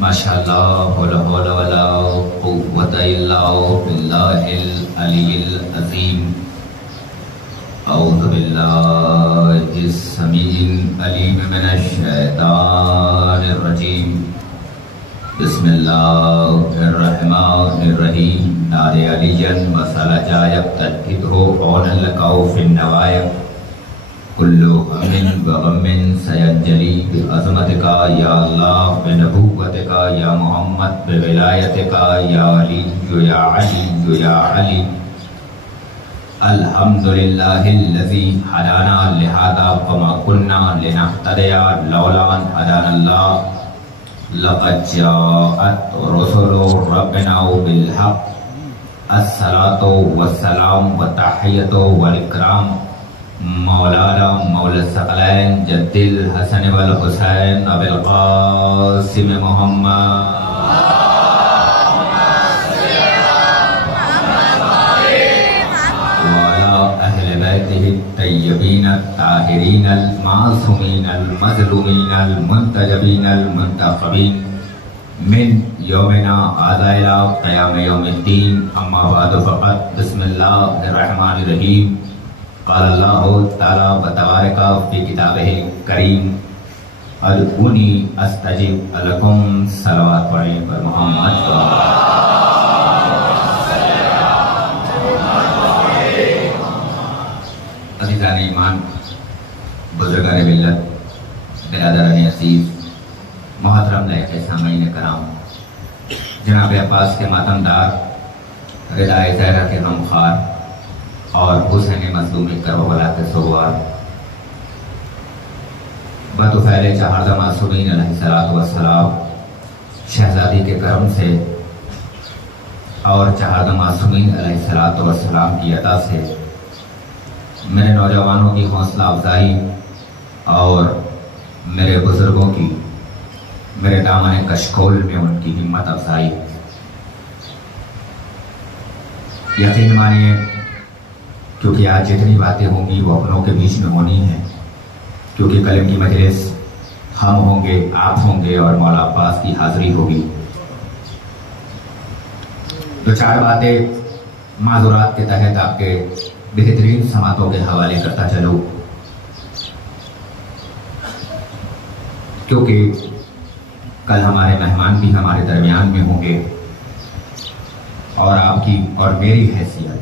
माशाअल्लाह वला हौला वला कुव्वता इल्ला बिल्लाहिल अलिय्यिल अज़ीम। औज़ु बिल्लाहिस समीइल अलीम मिनश शैतानिर रजीम। बिस्मिल्लाहिर रहमानिर रहीम। नारे अलियन मसाला जायब तद्हिद हो औनल लकाउ फिन नवायब कुल्लु अमिन व अमिन सयंजली बिअज़मतिका या अल्लाह बिनबुव्वतिका या मोहम्मद बिविलायतिका या अली या अली या अली। अल्हम्दुलिल्लाहिल्लज़ी हदाना लिहादा वमा कुन्ना लिनहतदिया लौला अन हदानल्लाह। लक़द जाअत रुसुलु रब्बिना बिल हक़। अस्सलातु वस्सलाम व तहियतु वल इकराम मौलाना मौला सकलैन जद्दिल हसन वल हुसैन अबिल क़ासिम मोहम्मद वाला अहले बैतिहि तय्यबीन ताहिरीन अल मासूमीन अल मज़लूमीन अल मुंतजबीन अल मुंतखबीन मिन यौमिना आज़ाइला क़याम यौमिद्दीन। अम्मा बाद फ़क़त बिस्मिल्लाहिर रहमानिर रहीम। क़ाल अल्लाहु तआला व तबारका फ़ी किताबिहिल करीम अदऊनी अस्तजिब लकुम। सलवात पढ़ें पर मोहम्मद। अज़ीज़ान ईमान, बुज़ुर्गान मिल्लत, बिरादरान अज़ीज़, मोहतरम लायक़ सामीन कराम, जनाब अब्बास के मातमदार, रिदाए ज़हरा के गमख़ार और हुसैन मज़लूम करबला के सवार बतुफ़ैल चहारदा मासूमीन अलैहिस्सलातु वस्सलाम शहज़ादी के करम से और चहारदा मासूमीन अलैहिस्सलातु वस्सलाम की अता से मेरे नौजवानों की हौसला अफजाई और मेरे बुजुर्गों की मेरे दामन कशकोल में उनकी हिम्मत अफजाई। यकीन मानिए, क्योंकि आज जितनी बातें होंगी वो अपनों के बीच में होनी है, क्योंकि कल की मजलिस हम होंगे, आप होंगे और मौला अब्बास की हाजिरी होगी। दो चार बातें माज़ूरात के तहत आपके बेहतरीन समातों के हवाले करता चलूं, क्योंकि कल हमारे मेहमान भी हमारे दरमियान में होंगे और आपकी और मेरी हैसियत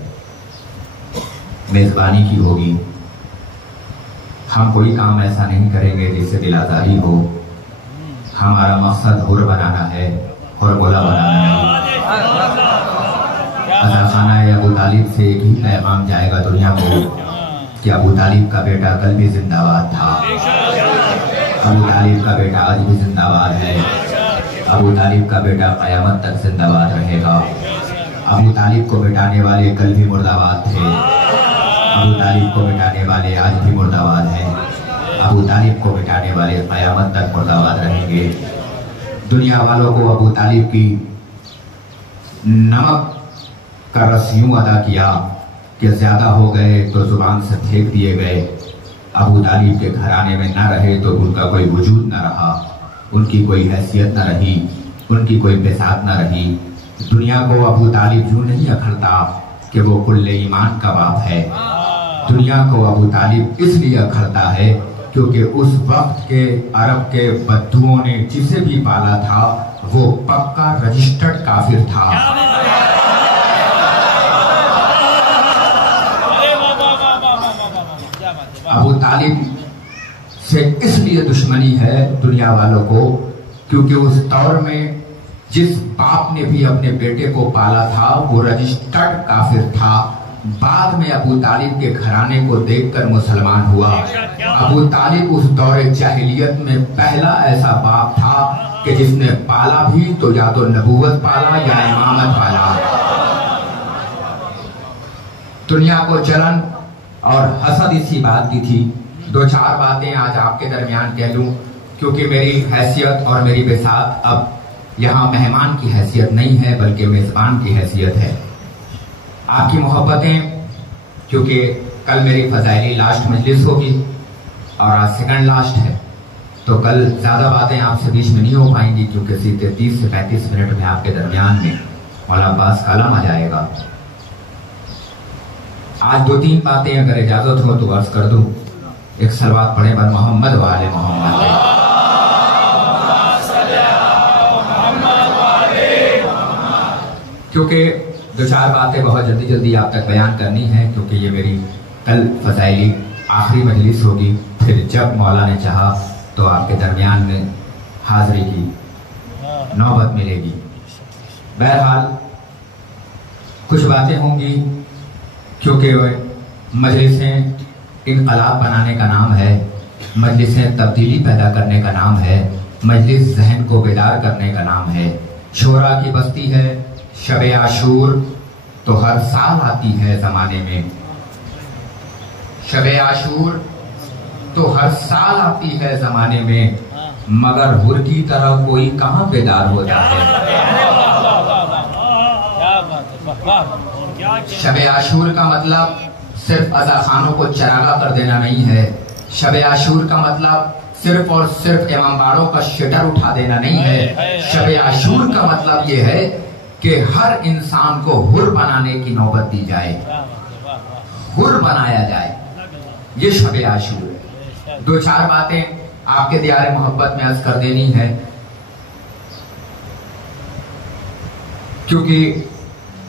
मेजबानी की होगी। हम कोई काम ऐसा नहीं करेंगे जिससे दिल आज़ारी हो। हमारा मकसद हुर बनाना है, हुर बोला बनाना है। अज़ाखाना अबू तालिब से एक ही पैगाम जाएगा दुनिया को कि अबू तालिब का बेटा कल भी जिंदाबाद था, अबू तालिब का बेटा आज भी जिंदाबाद है, अबू तालिब का बेटा क़यामत तक जिंदाबाद रहेगा। अबू तालिब को मिटाने वाले कल भी मुर्दाबाद थे, अबू तालिब को मिटाने वाले आज भी मुर्दाबाद हैं, अबू तालिब को मिटाने वाले क़यामत तक मुर्दाबाद रहेंगे। दुनिया वालों को अबू तालिब की नमक का रस यूं अदा किया कि ज्यादा हो गए तो जुबान से फेंक दिए गए। अबू तालिब के घराने में न रहे तो उनका कोई वजूद न रहा, उनकी कोई हैसियत न रही, उनकी कोई बिसात न रही। दुनिया को अबू तालिब यूं नहीं अखड़ता कि वो कुल्ले ईमान का बाप है। दुनिया को अबू तालिब इसलिए अखड़ता है क्योंकि उस वक्त के अरब के बद्दुओं ने जिसे भी पाला था वो पक्का रजिस्टर्ड काफिर था। अबू तालिब से इसलिए दुश्मनी है दुनिया वालों को क्योंकि उस दौर में जिस बाप ने भी अपने बेटे को पाला था वो रजिस्टर्ड काफिर था। बाद में अबू तालिब के घराने को देखकर मुसलमान हुआ। अबू तालिब उस दौरे जाहिलियत में पहला ऐसा बाप था कि जिसने पाला भी तो या तो नबूवत पाला या इमामत पाला। दुनिया को जलन और हसद इसी बात की थी। दो चार बातें आज आपके दरमियान कह लूं क्योंकि मेरी हैसियत और मेरी बिसात अब यहाँ मेहमान की हैसियत नहीं है बल्कि मेजबान की हैसियत है। आपकी मोहब्बतें, क्योंकि कल मेरी फजाइली लास्ट मजलिस होगी और आज सेकंड लास्ट है, तो कल ज्यादा बातें आपसे बीच में नहीं हो पाएंगी, क्योंकि सीधे 30 से 35 मिनट में आपके दरमियान में मौला अब्बास कालम आ जाएगा। आज 2-3 बातें अगर इजाजत हो तो अर्ज कर दूं। एक सलवात पढ़े बर मोहम्मद वाले मोहम्मद। क्योंकि 2-4 बातें बहुत जल्दी जल्दी आप तक बयान करनी है, क्योंकि ये मेरी कल फजाइली आखिरी मजलिस होगी। फिर जब मौला ने चाहा तो आपके दरमियान में हाजिरी की नौबत मिलेगी। बहरहाल कुछ बातें होंगी, क्योंकि मजलिसें इनकलाब बनाने का नाम है, मजलिसें तब्दीली पैदा करने का नाम है, मजलिस जहन को बेदार करने का नाम है। शोरा की बस्ती है, शब आशूर तो हर साल आती है जमाने में। शब आशूर तो हर साल आती है जमाने में, मगर हुर की तरह कोई कहाँ बेदार होता है। शब आशूर का मतलब सिर्फ अज़ा खानों को चरागा कर देना नहीं है। शब आशूर का मतलब सिर्फ और सिर्फ इमामबाड़ों का शटर उठा देना नहीं है। शब आशूर का मतलब ये है कि हर इंसान को हुर बनाने की नौबत दी जाए, हुर बनाया जाए। ये शब आशूर है। 2-4 बातें आपके दियारे मोहब्बत में अर्ज कर देनी है, क्योंकि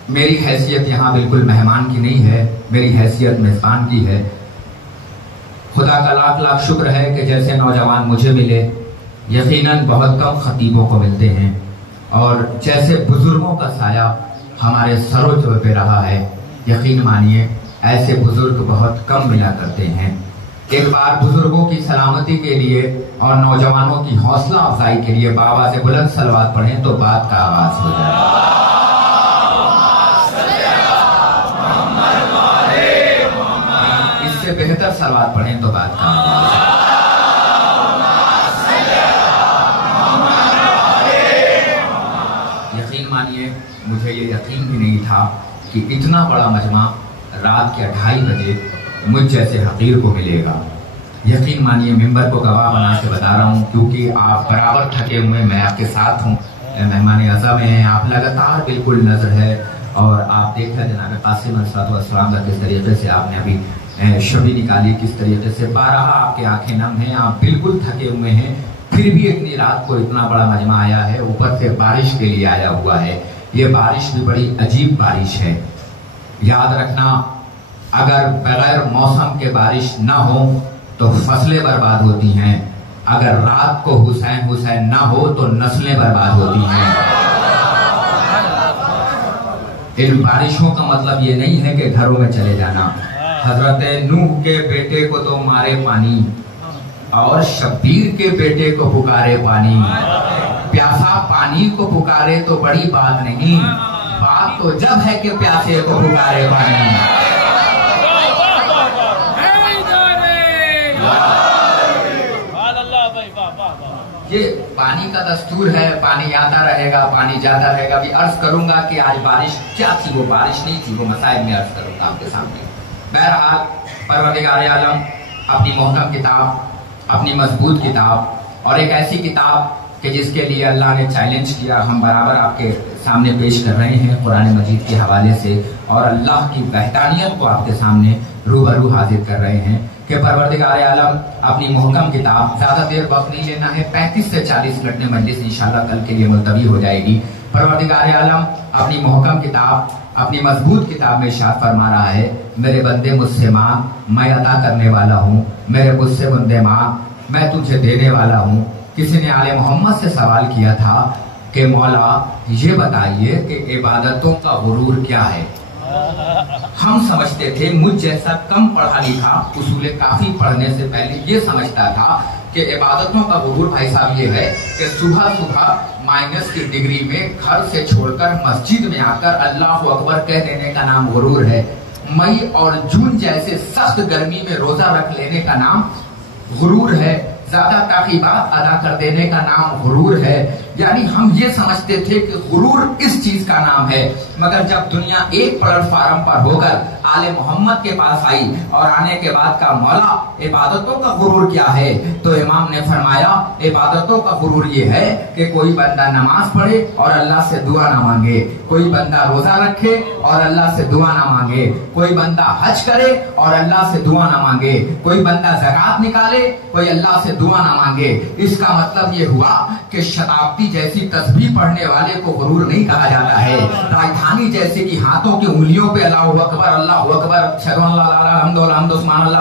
मेरी हैसियत यहाँ बिल्कुल मेहमान की नहीं है, मेरी हैसियत मेजबान की है। खुदा का लाख लाख शुक्र है कि जैसे नौजवान मुझे मिले, यकीनन बहुत कम खतीबों को मिलते हैं, और जैसे बुजुर्गों का साया हमारे सरों पे रहा है, यकीन मानिए ऐसे बुजुर्ग बहुत कम मिला करते हैं। एक बार बुजुर्गों की सलामती के लिए और नौजवानों की हौसला अफजाई के लिए बाबा से बुलंद सलवात पढ़ें तो बात का आगाज हो जाए। इससे बेहतर सलवात पढ़ें तो बात का आगाज। यकीन मानिए मुझे ये यकीन भी नहीं था कि इतना बड़ा मजमा रात के 2:30 बजे मुझ जैसे हकीर को मिलेगा। यकीन मानिए मिंबर को गवाह बना के बता रहा हूँ, क्योंकि आप बराबर थके हुए, मैं आपके साथ हूँ, मेहमान अज़ा में हैं, आप लगातार बिल्कुल नजर है। और आप देखा जनाब कासिम अलैहिस्सलाम का किस तरीके से आपने अभी शबी निकाली, किस तरीके से 12 आपके आंखें नम हैं, आप बिल्कुल थके हुए हैं, फिर भी इतनी रात को इतना बड़ा मजमा आया है, ऊपर से बारिश के लिए आया हुआ है। ये बारिश भी बड़ी अजीब बारिश है। याद रखना, अगर बगैर मौसम के बारिश ना हो तो फसलें बर्बाद होती हैं, अगर रात को हुसैन हुसैन ना हो तो नस्लें बर्बाद होती हैं। इन बारिशों का मतलब ये नहीं है कि घरों में चले जाना। हजरत नूह के बेटे को तो मारे पानी, और शब्बीर के बेटे को पुकारे पानी। प्यासा पानी को पुकारे तो बड़ी बात नहीं, बात तो जब है कि प्यासे को पुकारे पानी। ये पानी का दस्तूर है, पानी आता रहेगा, पानी जाता रहेगा। अभी अर्ज करूंगा कि आज बारिश क्या थी, वो बारिश नहीं थी, वो मसाइल में अर्ज करूंगा आपके सामने। बहरहाल परवरदिगार आलम अपनी मोहकम किताब, अपनी मजबूत किताब, और एक ऐसी किताब कि जिसके लिए अल्लाह ने चैलेंज किया, हम बराबर आपके सामने पेश कर रहे हैं कुरान मजीद के हवाले से, और अल्लाह की वहदानियत को आपके सामने रूबरू हाजिर कर रहे हैं कि परवरदिगार आलम अपनी मोहकम किताब, ज्यादा देर वक्त नहीं लेना है, 35 से 40 मिनट में मजलिस इंशाल्लाह कल के लिए मुलतवी हो जाएगी। परवरदिगार आलम अपनी मोहकम किताब, अपनी मजबूत किताब में इरशाद फरमा रहा है, मेरे बंदे मुझसे मांग, मैं अता करने वाला हूँ, मेरे मुझसे बंदे मांग, मैं तुझे देने वाला हूँ। किसी ने आले मोहम्मद से सवाल किया था कि मौला ये बताइए कि इबादतों का गुरूर क्या है। हम समझते थे, मुझ जैसा कम पढ़ा लिखा उसूले काफी पढ़ने से पहले ये समझता था कि इबादतों का गुरूर भाई साहब ये है कि सुबह सुबह माइनस की डिग्री में घर से छोड़कर मस्जिद में आकर अल्लाह अकबर कह देने का नाम गुरूर है। मई और जून जैसे सख्त गर्मी में रोजा रख लेने का नाम गुरूर है। ज्यादा ताकीबात अदा कर देने का नाम गुरूर है। यानी हम ये समझते थे कि गुरूर इस चीज का नाम है, मगर जब दुनिया एक प्लेटफार्म पर होकर आले मोहम्मद के पास आई और आने के बाद का मौला इबादतों का गुरूर क्या है? तो इमाम ने फरमाया इबादतों का गुरूर ये है कि कोई बंदा नमाज पढ़े और अल्लाह से दुआ ना मांगे, कोई बंदा रोजा रखे और अल्लाह से दुआ ना मांगे, कोई बंदा हज करे और अल्लाह से दुआ ना मांगे, कोई बंदा ज़कात निकाले, कोई अल्लाह से दुआ ना मांगे। इसका मतलब ये हुआ कि शताब्दी जैसी तस्बीह पढ़ने वाले को गुरूर नहीं कहा जाता है। राजधानी जैसे कि हाथों की उंगलियों पे अल्लाहु अकबर अल्लाहु अकबर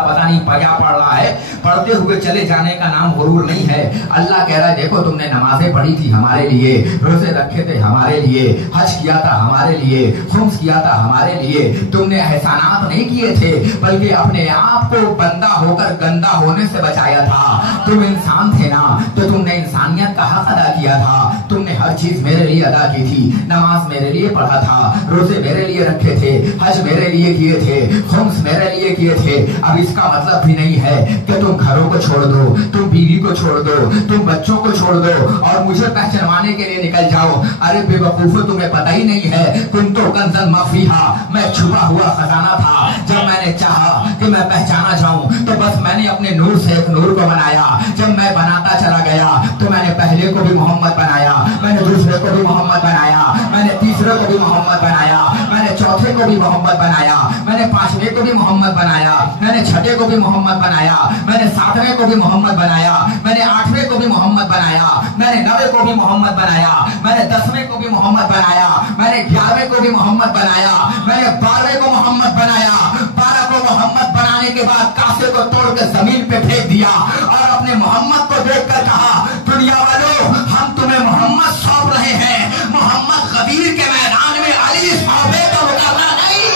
पता नहीं क्या पढ़ रहा है, पढ़ते हुए चले जाने का नाम गुरूर नहीं है। अल्लाह कह रहा है देखो तुमने नमाजें पढ़ी थी हमारे लिए, रोजे रखे थे हमारे लिए, हज किया था हमारे लिए, खुम्स किया था हमारे लिए, तुमने एहसानात नहीं किए थे बल्कि अपने आप को बंदा होकर गंदा होने से बचाया था। तुम इंसान थे ना तो तुमने इंसानियत का हक अदा किया था, तुमने हर चीज मेरे लिए अदा की थी, नमाज मेरे लिए पढ़ा था, रोजे मेरे लिए रखे थे, हज मेरे लिए किए थे, खुम्स मेरे लिए किए थे। अब इसका मतलब भी नहीं है कि तुम घरों को छोड़ दो, तुम बीवी को छोड़ दो, तुम बच्चों को छोड़ दो और मुझे पहचानवाने के लिए निकल जाओ। अरे बेवकूफो, तुम्हें पता ही नहीं है तुम तो कंज़न मखफीहा, मैं छुपा हुआ खजाना था। जब मैंने चाहा कि मैं पहचाना जाऊं तो बस मैंने अपने नूर से एक नूर को बनाया। जब मैं बनाता चला गया तो मैंने पहले को भी मोहम्मद बनाया, मैंने दूसरे को भी मोहम्मद बनाया, मैंने तीसरे को भी मोहम्मद बनाया, मैंने चौथे को भी मोहम्मद बनाया, मैंने पांचवें को भी मोहम्मद बनाया, मैंने छठे को भी मोहम्मद बनाया, मैंने सातवें को भी मोहम्मद बनाया, मैंने आठवें को भी मोहम्मद बनाया, मैंने 9वें को भी मोहम्मद बनाया, मैंने 10वें को भी मोहम्मद बनाया, मैंने 11वें को भी मोहम्मद बनाया, मैंने 12वें को मोहम्मद बनाया। 12 को मोहम्मद बनाने के बाद कासे को तोड़ के जमीन पे फेंक दिया और अपने मोहम्मद को देखकर कहा दुनिया वालों हम तुम्हें मोहम्मद सौंप रहे हैं, मोहम्मद गदीर के मैदान में अली सौंपे तो मुकर्रा नहीं।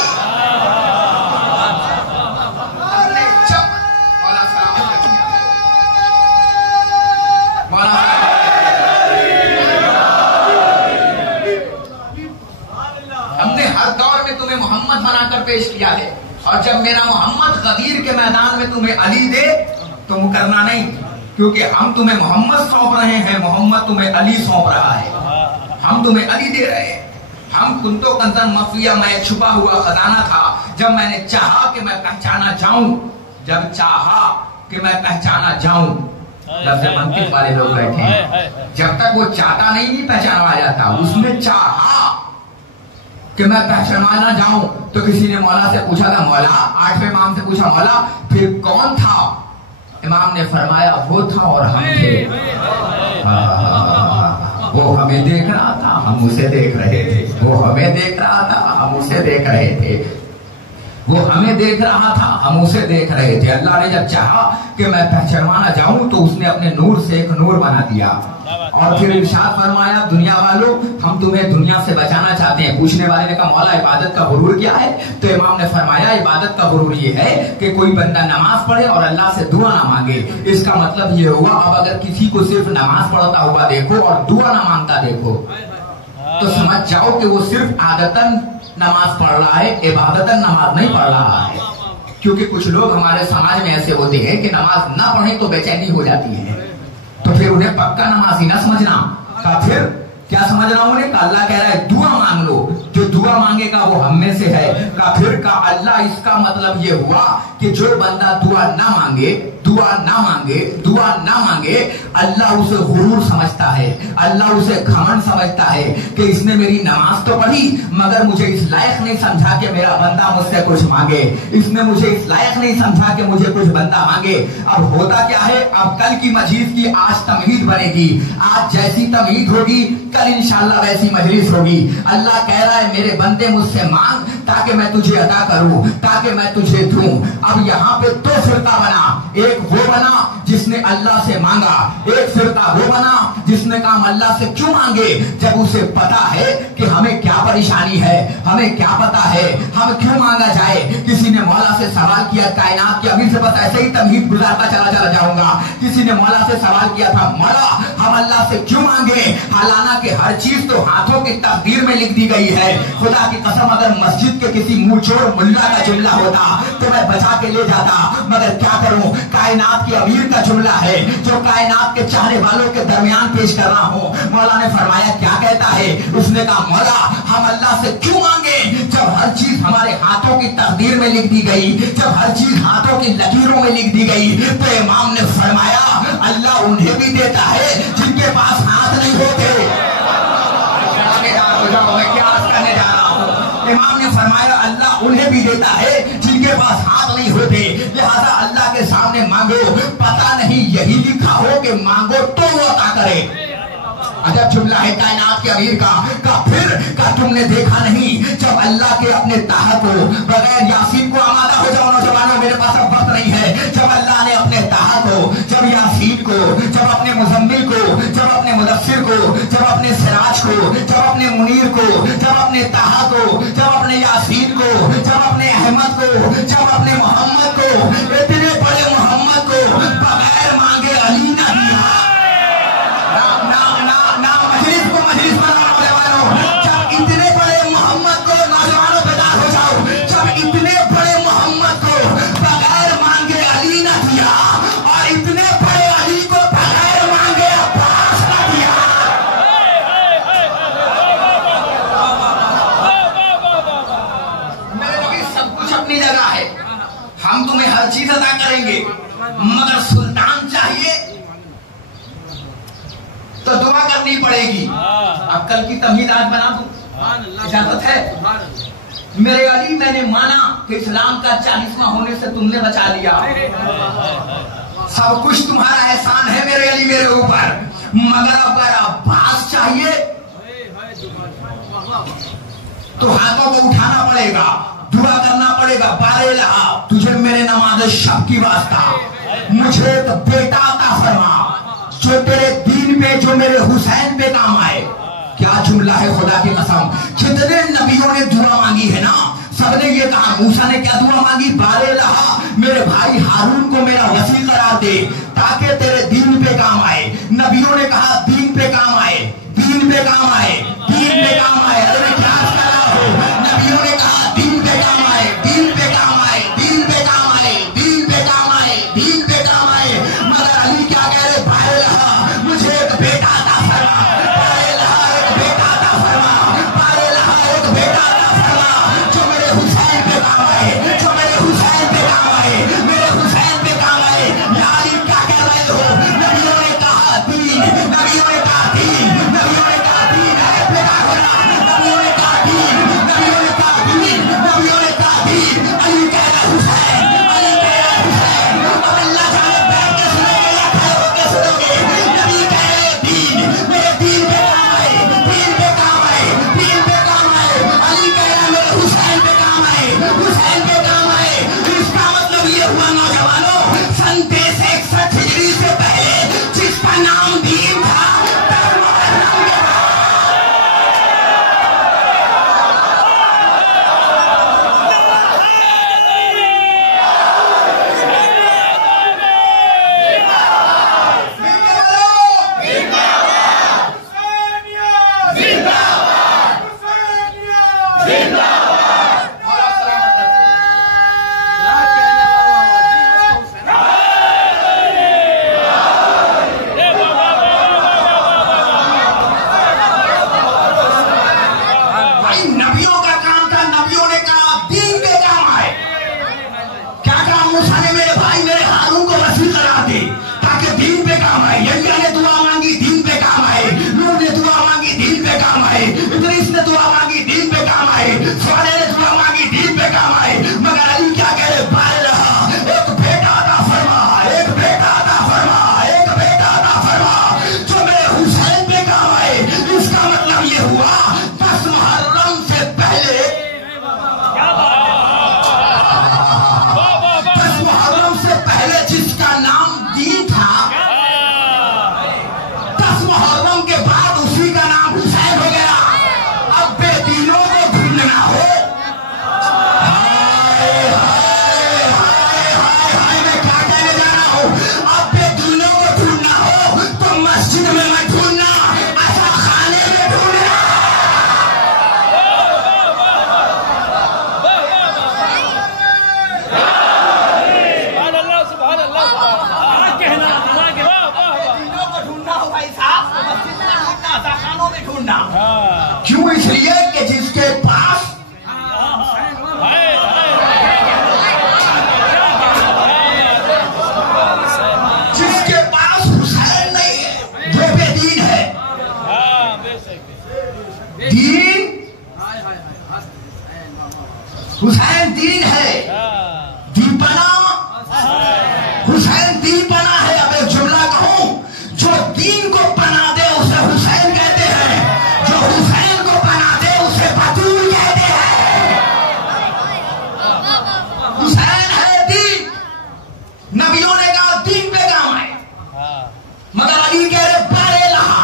हमने हर दौर में तुम्हें मोहम्मद बनाकर पेश किया है और जब मेरा मोहम्मद गदीर के मैदान में तुम्हें अली दे तो मुकरना नहीं, क्योंकि हम तुम्हें मोहम्मद सौंप रहे हैं, मोहम्मद तुम्हें अली सौंप रहा है, हम तुम्हें अली दे रहे हैं। हम कुंतो कंज़न मखफिया, मैं छुपा हुआ खजाना था। जब मैंने चाहा कि मैं पहचाना जाऊं, जब चाहा कि मैं पहचाना जाऊं, लफ्ज़ मंतिक वाले लोग बैठे हैं, जब तक वो चाहता नहीं पहचाना जाता, उसने चाहा कि मैं पहचाना जाऊं। तो किसी ने मौला से पूछा था, मौला 8वें इमाम से पूछा, मौला फिर कौन था? इमाम ने फरमाया वो था और हम थे। वो हमें देख रहा था, हम उसे देख रहे थे, वो हमें देख रहा था, हम उसे देख रहे थे, वो हमें देख रहा था, हम उसे देख रहे थे। अल्लाह ने जब चाहा कि मैं पहचाना जाऊं तो उसने अपने नूर से एक नूर बना दिया और फिर इरशाद फरमाया दुनिया वालों हम तुम्हें दुनिया से बचाना चाहते हैं। पूछने वाले ने कहा मौला इबादत का गुरूर क्या है? तो इमाम ने फरमाया इबादत का गुरूर ये है कि कोई बंदा नमाज पढ़े और अल्लाह से दुआ ना मांगे। इसका मतलब ये हुआ अब अगर किसी को सिर्फ नमाज पढ़ता हुआ देखो और दुआ ना मांगता देखो तो समझ जाओ कि वो सिर्फ आदतन नमाज पढ़ रहा है, इबादतन नमाज नहीं पढ़ रहा है। क्योंकि कुछ लोग हमारे समाज में ऐसे होते हैं कि नमाज ना पढ़े तो बेचैनी हो जाती है, तो फिर उन्हें पक्का नमाजी ना समझना। का फिर क्या समझना उन्हें? का अल्लाह कह रहा है दुआ मांग लो, जो दुआ मांगेगा वो हम में से है। का फिर का अल्लाह इसका मतलब ये हुआ कि जो बंदा दुआ ना मांगे, दुआ ना मांगे, दुआ ना मांगे, अल्लाह उसे गुरूर समझता है, अल्लाह उसे घमंड समझता है कि इसने मेरी नमाज तो पढ़ी मगर मुझे इस लायक नहीं समझा कि मेरा बंदा मुझसे कुछ मांगे, इसने मुझे इस लायक नहीं समझा कि मुझे कुछ बंदा मांगे। अब होता क्या है, अब कल की मजलिस की आज तमहीद बनेगी, आज जैसी तमहीद होगी कल इंशाअल्लाह वैसी मजलिस होगी। अल्लाह कह रहा है मेरे बंदे मुझसे मांग ताकि मैं तुझे अदा करूं, ताकि मैं तुझे दूं। अब यहाँ पे दो फिरका बना, एक वो बना जिसने अल्लाह से मांगा, एक फिरका वो बना जिसने कहा अल्लाह से क्यों मांगे, जब उसे पता है कि हमें क्या परेशानी है, हमें क्या पता है, हम क्यों मांगा जाए। किसी ने मौला से सवाल किया कायनात के अमीर से, बस ऐसे ही तमहीद गुजारता चला जाऊंगा। किसी ने मौला से सवाल किया था मौला हम अल्लाह से क्यों मांगे, हालांकि हर चीज तो हाथों की तकदीर में लिख दी गई है। खुदा की कसम अगर मस्जिद के किसी मुंहचोर मुल्ला का जुमला होता तो मैं बचा के ले जाता, मगर क्या करूं, कायनात के अमीर का जुमला है जो कायनात के चाहने वालों के दरमियान पेश कर रहा हूं। मौला ने फरमाया क्या कहता है, उसने कहा मौला हम अल्लाह से क्यों मांगे, जब जब हर चीज हमारे हाथों की तकदीर में लिख दी गई, जब हर चीज हाथों की लकीरों में लिख दी गई, तो इमाम ने फरमाया अल्लाह उन्हें भी देता है जिनके पास हाथ नहीं होते। मैं क्या अर्ज करने जा रहा हूँ? इमाम ने फरमाया अल्लाह उन्हें भी देता है जिनके पास हाथ नहीं होते, लिहाजा अल्लाह के सामने मांगो, पता नहीं यही लिखा हो कि मांगो तो वो अता करे। अजब जुमला है कायनात के अमीर का फिर का तुमने देखा नहीं जब अल्लाह के अपने ताहा को बगैर यासीन को आमादा हो जाओ नौजवानों, मेरे पास अब वक्त नहीं है। जब अल्लाह ने अपने ताहा को, जब यासीन को, जब अपने मुजम्मिल को, जब अपने मुदस्सिर को, जब अपने सिराज को, जब अपने मुनीर को, जब अपने ताहा को, जब अपने यासीन को, जब अपने अहमद को, जब अपने मोहम्मद को, इतने बड़े मोहम्मद को बगैर मांगे अली ना दिया। हम तुम्हें हर चीज अदा करेंगे, मगर सुल्तान चाहिए तो दुआ करनी पड़ेगी। अब कल की तमहीद आज बना दूं, इजाजत है? मेरे अली, मैंने माना कि इस्लाम का 40वां होने से तुमने बचा लिया, सब कुछ तुम्हारा एहसान है मेरे अली मेरे ऊपर, मगर अगर अब्बास चाहिए तो हाथों को उठाना पड़ेगा, दुआ करना पड़ेगा। बारे लहा तुझे मेरे नमाज शब की वास्ता, मुझे तो बेटा अता फरमा जो तेरे दीन पे, जो मेरे हुसैन पे काम आए। क्या जुमला है खुदा की कसम। जितने नबियों ने दुआ मांगी है ना, सबने ये कहा। मूसा ने क्या दुआ मांगी? बारे लहा मेरे भाई हारून को मेरा वसी करार दे ताकि तेरे दीन पे काम आए। नबियों ने कहा दीन पे काम आए, दीन पे काम आए, दीन पे काम आए। अरे मैं क्या कर रहा हूँ? नबियों ने कहा दीन पे काम आए, दीन पे काम आए, दीन पे काम आए, दीन पे काम आए, दीन पे काम आए। मगर अली क्या कह रहे? बारे लहा मुझे एक बेटा अता फरमा, बारे लहा एक बेटा अता फरमा, बारे लहा एक बेटा अता फरमा जो मेरे हुसैन पे काम आए, जो मेरे हुसैन पे काम आए, मेरे हुसैन पे काम आए। या अली क्या कह रहे हो? नबियों ने कहा दीन, नबियों ने कहा दीन, नबियों ने कहा दीन है बेटा होना, नबियों ने कहा दीन, नबियों ने कहा दीन, नबियों ने कहा दीन। अली कह रहा हुसैन, अली कह रहा हुसैन। अब अल्लाह जाने बैठ के सुनोगे या खड़े होके सुनोगे? नबी कह रहे दीन, मेरे दीन पे काम आए, दीन पे काम आए, दीन पे काम आए। अली कह रहा मेरे हुसैन पे काम आए, हुसैन पे काम आए। इसका मतलब ये हुआ नौजवानों, सन 1361 हिजरी से पहले जिसका नाम दीन था, नबियों का काम था। नबियों ने कहा दीन पे काम आए। क्या कहा? मूसा ने मेरे भाई मेरे हारून को वसी करार दे ताकि दीन पे काम आए। यहिया ने दुआ मांगी दीन पे काम आए, नूह ने दुआ मांगी दीन पे काम आए, इदरीस ने दुआ मांगी दीन पे काम आए, सालेह ने दुआ मांगी दीन पे काम आए। मगर अली क्या कह रहे? बारे रहा एक बेटा अता फरमा, एक बेटा अता फरमा, एक बेटा अता फरमा जो मेरे हुसैन पे काम आए। इसका मतलब ये हुआ 10 मुहर्रम से पहले, 10 मुहर्रम से पहले जिसका नाम दीन था, 10 मुहर्रम के बाद उसी का नाम हुसैन हो गया। अब बेदीनों को ढूंढना हो, हाय हाय हाय हाय हाय, मैं क्या कहने जा रहा हूं? अब बेदीनों को ढूंढना हो तो मस्जिद में मत ढूंढना, असा खाने में ढूंढना। क्यों? इसलिए कि जिसके पास दीन हुसैन दीन है, दीपना हुसैन दीपना है। अब एक जुमला कहूं, जो दीन को बना दे उसे हुसैन कहते हैं, जो हुसैन को बना दे उसे बतूल कहते हैं। हुसैन है दीन, नबियों ने कहा दीन पे काम है, मगर अली कह रहे बारे लहा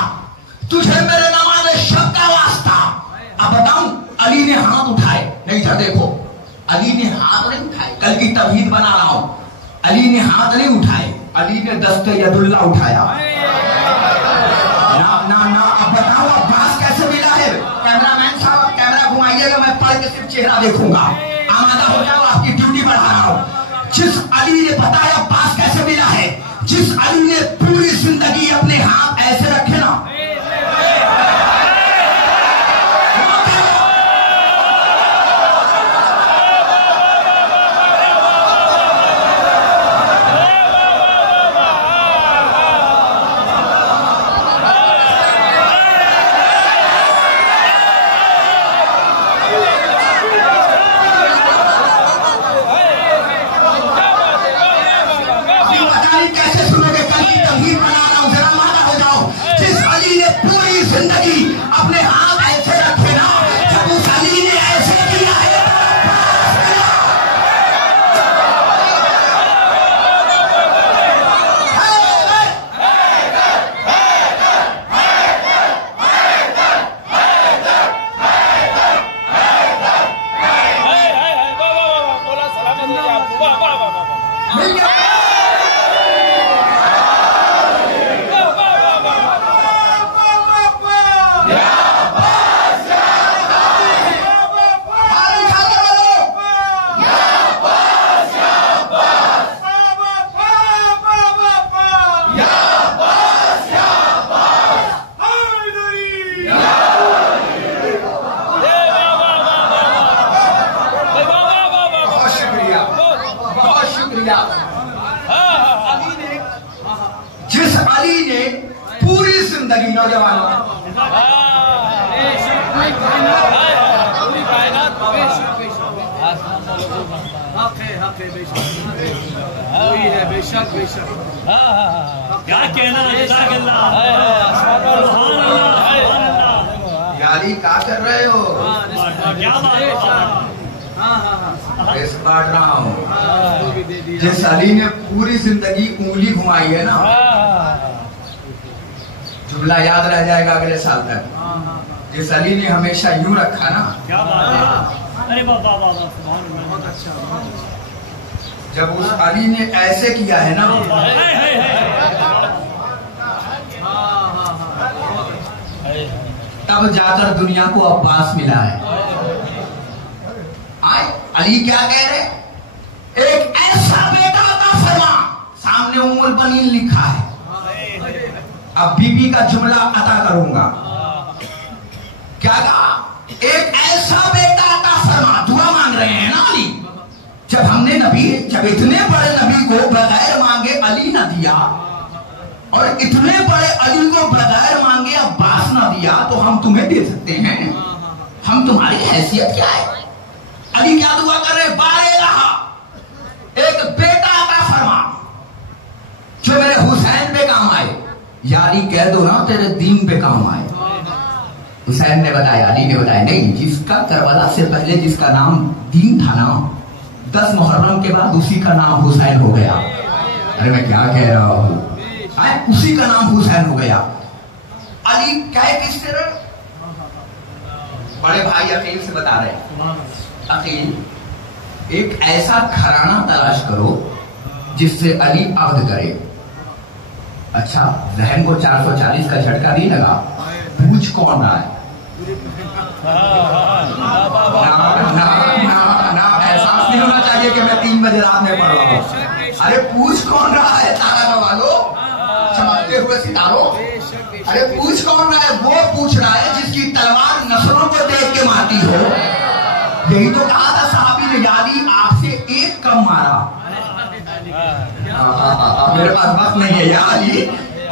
तुझे मेरे नमाज शब का वास्ता। अब बताऊं, अली ने हाथ उठाए नहीं था, देखो अली ने हाथ नहीं उठाए, कल की तवहीद बना रहा हूं, अली ने हाथ नहीं उठाए, अली ने दस्ते यदुल्ला उठाया। ना ना ना, अब बताओ अब्बास कैसे मिला है? कैमरामैन साहब कैमरा घुमाइएगा, मैं पढ़ के सिर्फ चेहरा देखूंगा। आमादा हो जाओ, आपकी ड्यूटी बढ़ा रहा हूं। जिस अली ने बताया अब्बास कैसे मिला है, जिस अली ने पूरी जिंदगी अपने हाथ ऐसे रखे ना, जिस अली ने पूरी जिंदगी नौजवानों क्या कहना याली क्या कर रहे हो? इस बांट रहा हूँ। जिस अली ने पूरी जिंदगी उंगली घुमाई है ना, जुमला याद रह जाएगा अगले साल तक। जिस अली ने हमेशा यूं रखा ना, क्या बात है? अरे बाबा बहुत अच्छा। जब उस अली ने ऐसे किया है ना, तब जाकर दुनिया को अब्बास मिला है। अली क्या कह रहे? एक ऐसा बेटा का फरमा, सामने उम्र बनी लिखा है। अब बीबी का जुमला अदा करूंगा। क्या कहा? एक ऐसा बेटा का फरमा, दुआ मांग रहे हैं ना अली। जब इतने बड़े नबी को बगैर मांगे अली न दिया, और इतने बड़े अली को बगैर मांगे अब्बास न दिया, तो हम तुम्हें दे सकते हैं? हम तुम्हारी हैसियत क्या है? अली क्या दुआ कर रहे? बारे रहा एक बेटा अता फरमा जो मेरे हुसैन पे काम आए। यारी कह दो ना तेरे दीन पे काम आए। हुसैन ने बताया, अली ने बताया, नहीं, जिसका करबला से पहले जिसका नाम दीन था ना, 10 मुहर्रम के बाद उसी का नाम हुसैन हो गया। अरे मैं क्या कह रहा हूं, उसी का नाम हुसैन हो गया। अली क्या किस तरह? बड़े भाई अकील से बता रहे, अकील एक ऐसा घराना तलाश करो जिससे अली अब्द करे। अच्छा, जहन को 440 का झटका नहीं लगा, पूछ कौन रहा है? ना एहसास नहीं होना चाहिए कि मैं 3 बजे रात में पढ़ रहा हूँ। अरे पूछ कौन रहा है? तारा वालों, चमकते हुए सितारों, अरे पूछ कौन रहा है? वो पूछ रहा है जिसकी तलवार नस्लों को देख के मारती हो। यही तो कहा था साहबी ने, यादी आपसे एक कम मारा। मेरे पास वक्त नहीं है यादी,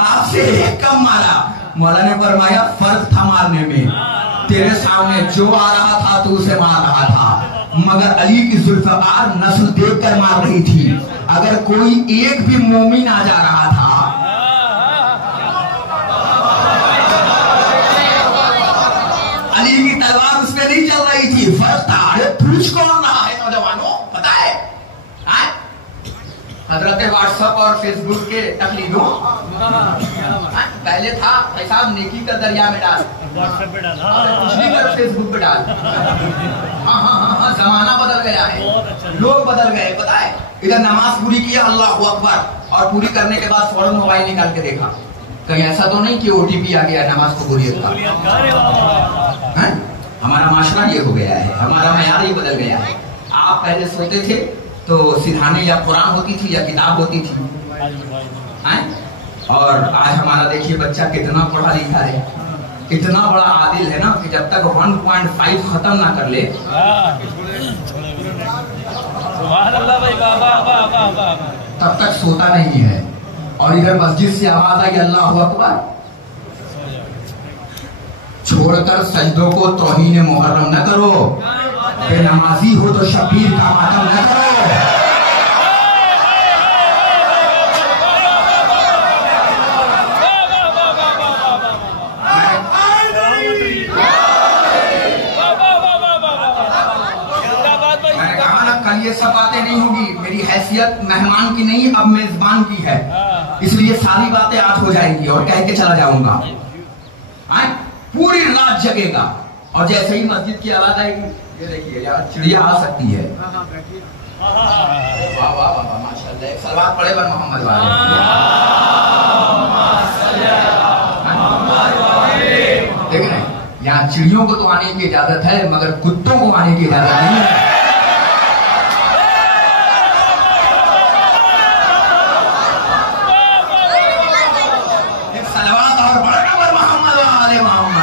आपसे एक कम मारा। मौला ने फरमाया फर्क था मारने में, तेरे सामने जो आ रहा था तू उसे मार रहा था, मगर अली की जुल्फकार नस्ल देखकर मार रही थी। अगर कोई एक भी मोमिन आ जा रहा था, अली की तलवार उसमें नहीं चल रही थी, फर्क था। अरे पूछ कौन रहा है नौजवानों, पता है? हजरत व्हाट्सएप और फेसबुक के तकलीदों पहले था भाई साहब, नेकी का दरिया में डाल, व्हाट्सएप पे डाल, कुछ भी कर फेसबुक पे डाल। हाँ हाँ हाँ हाँ, जमाना बदल गया है, लोग बदल गए। पता है, इधर नमाज पूरी किया, अल्लाह अकबर, और पूरी करने के बाद फौरन मोबाइल निकाल के देखा, कहीं ऐसा तो नहीं कि ओटीपी आ गया नमाज कबूलियत का। हमारा माशरा ये हो गया है, हमारा मयार ये बदल गया है। आप पहले सोते थे तो सिरहाने या कुरान होती थी या किताब होती थी, और आज हमारा देखिए बच्चा कितना पढ़ा लिखा है, इतना बड़ा आदिल है ना कि जब तक 1.5 खत्म ना कर ले तब तक सोता नहीं है। और इधर मस्जिद से आवाज आई अल्लाह अकबर, छोड़कर सजदों को तौहीन मुहर्रम न करो, बेनमाजी हो तो शबीर का मातम न करो। मैंने कहा ना कल ये सब बातें नहीं होगी, मेरी हैसियत मेहमान की नहीं अब मेजबान की है, इसलिए सारी बातें आज हो जाएंगी और कह के चला जाऊंगा। पूरी रात जगेगा और जैसे ही मस्जिद की आवाज आएगी, ये देखिए यार चिड़िया आ सकती है। वाह वाह वाह माशाल्लाह, एक सलवात पढ़े बर मोहम्मद वाले। देख रहे यहाँ चिड़ियों को तो आने की इजाजत है मगर कुत्तों को आने की इजाजत नहीं है। एक सलवात और पढ़े बर मोहम्मद वाले मोहम्मद।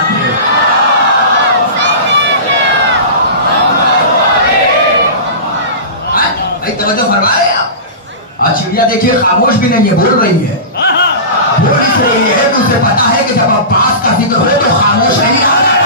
तवज्जो फरमाए आप। आज चिड़िया देखिए खामोश भी नहीं है, बोल रही है, बोल इस रही है कि उसे पता है कि जब अब्बास का जिक्र हो तो खामोश नहीं आ रहा।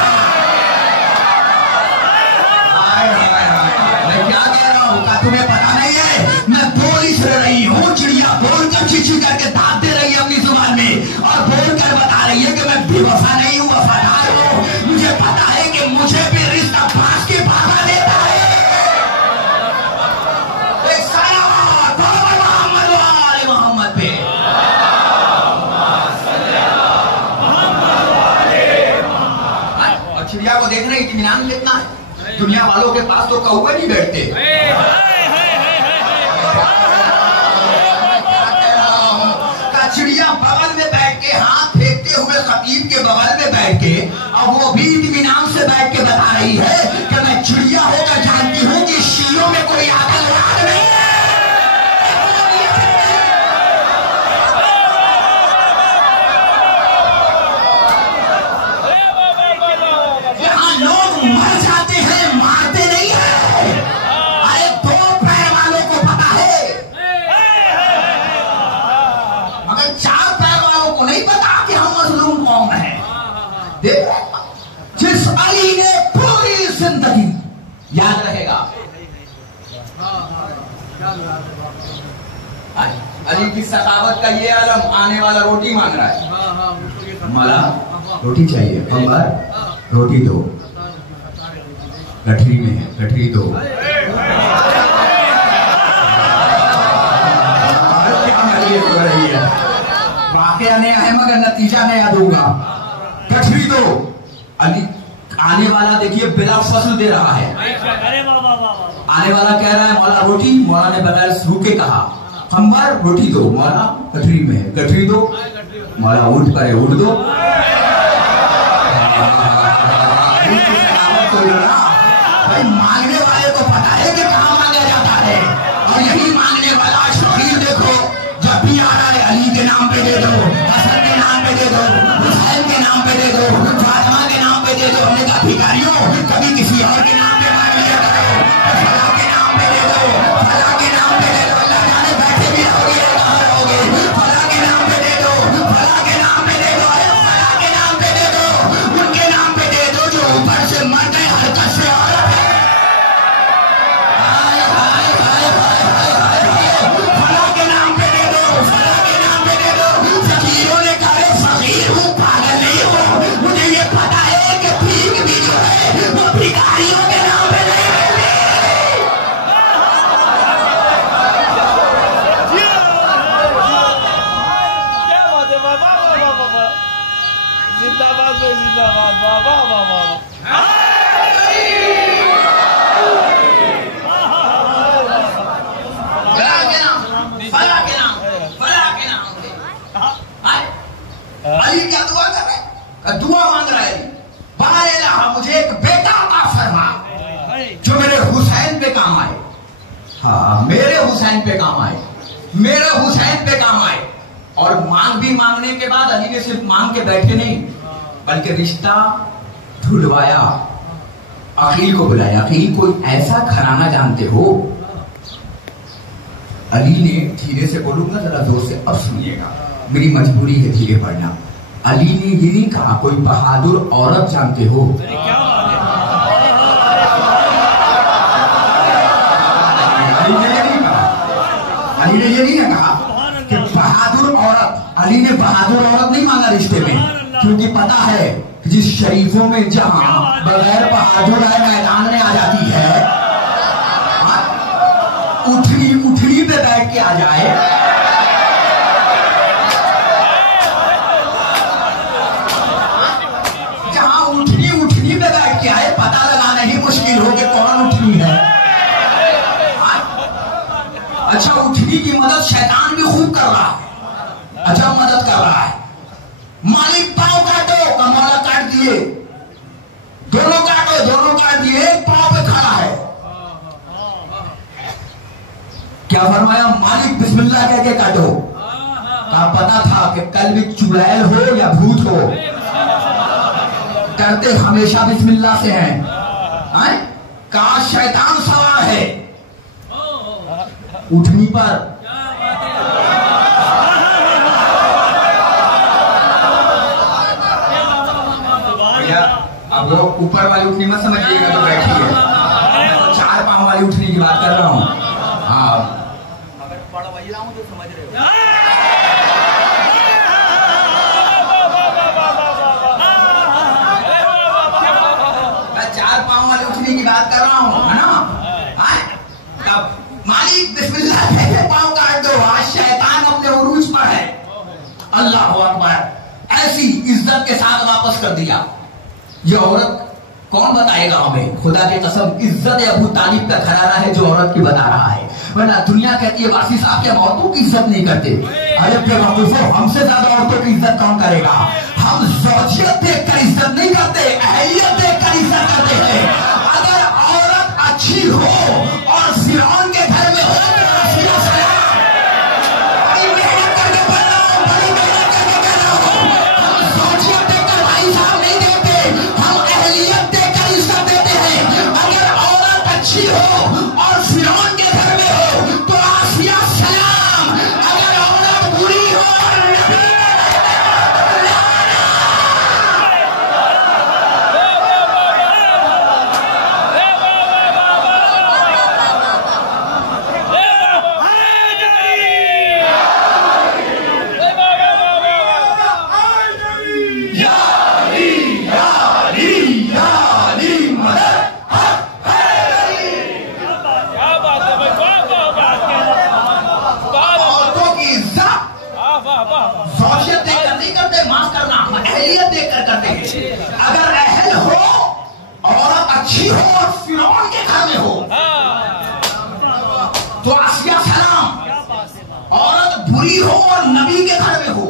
मैं क्या कह रहा हूँ, क्या तुम्हें पता नहीं है? मैं बोल इस रही हूँ, चिड़िया बोलकर चीची करके दांत दे रही है अपनी जुबान में और बोलकर बता रही है कि मैं बेवफा नहीं हूँ, वफादार हूँ। मुझे पता है कि मुझे भी रिश्ता अब्बास के पापा देता है। चिड़िया को देखना इत्मीनान कितना है, दुनिया वालों के पास तो कौवे नहीं बैठते। चिड़िया बगल में बैठ के हाथ फेंकते हुए खतीब के बगल में बैठ के, और वो भी इत्मीनान से बैठ के बता रही है कि मैं चिड़िया होकर जानती हूँ कि शीलों में कोई आतंकवाद नहीं है। लोग मर जाते हैं, मारते नहीं है। अरे 2 पैर वालों को पता है मगर 4 पैर वालों को नहीं पता कि हम मजलूम कौन है। देख, जिस अली ने पूरी जिंदगी याद रहेगा, अली की सखावत का ये आलम, आने वाला रोटी मांग रहा है, मला रोटी चाहिए, अंबर रोटी दो, गठरी में है, गठरी दो। वाकया नया है मगर नतीजा नया दूंगा, गठरी दो। अली आने वाला देखिए बिला फसल दे रहा है, आने वाला कह रहा है मौला रोटी, मौला ने बगैर सूखे कहा अंबर रोटी दो, मौला गठरी में है, गठरी दो, मौला ऊँट करे ऊँट दो। भाई मांगने वाले को पता है कि कहाँ मांगा जाता है, और यही मांगने वाला शकील देखो जब भी आ रहा है अली के नाम पे दे दो, हसन के नाम पे दे दो, हुसैन के नाम पे दे दो, फातिमा के नाम पे दे दो। हमने कहा भिखारियों कभी किसी और के नाम पे मांग लिया करो, फला के नाम पे दे दो, फला के नाम पे दे दो। अल्लाह जाने बैठे भी रहोगे कहाँ रहोगे, फला के नाम पे दे दो, फला के नाम पे दे दो, फला के नाम पे दे दो, उनके नाम पे दे दो जो अली क्या दुआ कर रहे? दुआ मांग रहा है, बारे मुझे एक बेटा अता फरमा जो मेरे हुसैन पे काम आए। हाँ, मेरे हुसैन पे काम आए, मेरे हुसैन पे काम आए। और मांगने के बाद अली ने सिर्फ मांग के बैठे नहीं, बल्कि रिश्ता ढूंढवाया, अकील को बुलाया। अकील कोई ऐसा घराना जानते हो? अली ने धीरे से बोलूंगा, जरा जोर से अब सुनिएगा, मेरी मजबूरी है धीरे पढ़ना। अली ने ये नहीं कहा कोई बहादुर औरत जानते हो? अली ने ये नहीं कहा, अली ने ये नहीं कहा कि बहादुर औरत। अली ने बहादुर औरत नहीं मांगा रिश्ते में, क्योंकि पता है जिस शरीफों में जहां बगैर बहादुर आए मैदान में आ जाती है, उठनी पे बैठ के आ जाए, जहां उठनी पे बैठ के आए, पता लगाना ही मुश्किल हो कि कौन उठनी है। अच्छा, उठनी की मदद शैतान भी खूब कर रहा है, अच्छा मदद कर रहा है। मालिक पांव काटो, कमौला काट दिए, दोनों काटो, दोनों काट दिए, पांव पे खड़ा है। क्या फरमाया? मालिक बिस्मिल्लाह कह के काटो। का पता था कि कल भी चुड़ैल हो या भूत हो, करते हमेशा बिस्मिल्लाह से हैं। का शैतान सवार है उठनी पर। भैया अब वो ऊपर वाली उठनी मत समझिएगा जो बैठी है, मैं तो 4 पांव वाली उठनी की बात कर रहा हूँ। हाँ, अगर पढ़ वही रहा हूँ तो समझ रहे हो। मैं 4 पांव वाली उठनी की बात कर रहा हूँ, है ना? मालिक बिस्मिल्लाह कहते पांव काट दो, आज शैतान अपने उरूज पर है। अल्लाह अकबर, ऐसी इज्जत के साथ वापस कर दिया। ये औरत कौन बताएगा हमें? खुदा की कसम, इज्जत अबू तालिब का घराना है जो औरत की बता रहा है, वरना दुनिया कहती है वासी साहब के औरतों की इज्जत नहीं करते। अरे बेवकूफो, हमसे ज्यादा औरतों की इज्जत कौन करेगा? हम ज़ौजियत देखकर इज्जत नहीं करते, अहलियत देखकर इज्जत करते हैं। अगर औरत अच्छी हो और फिरौन के घर में हो, बड़ी मेहनत करके पढ़ रहा हूं, बड़ी मेहनत करके कर रहा हूं, हम ज़ौजियत देखकर भाई साहब नहीं देते, हम अहलियत देखकर इज्जत देते हैं। अगर औरत अच्छी हो और फिरौन के घर में हो तो आसिया सलाम, अगर औरत बुरी हो और नबी करते हैं। अगर अहल हो, औरत अच्छी हो और फिरौन के घर में हो तो आसिया सलाम, औरत बुरी हो और नबी के घर में हो,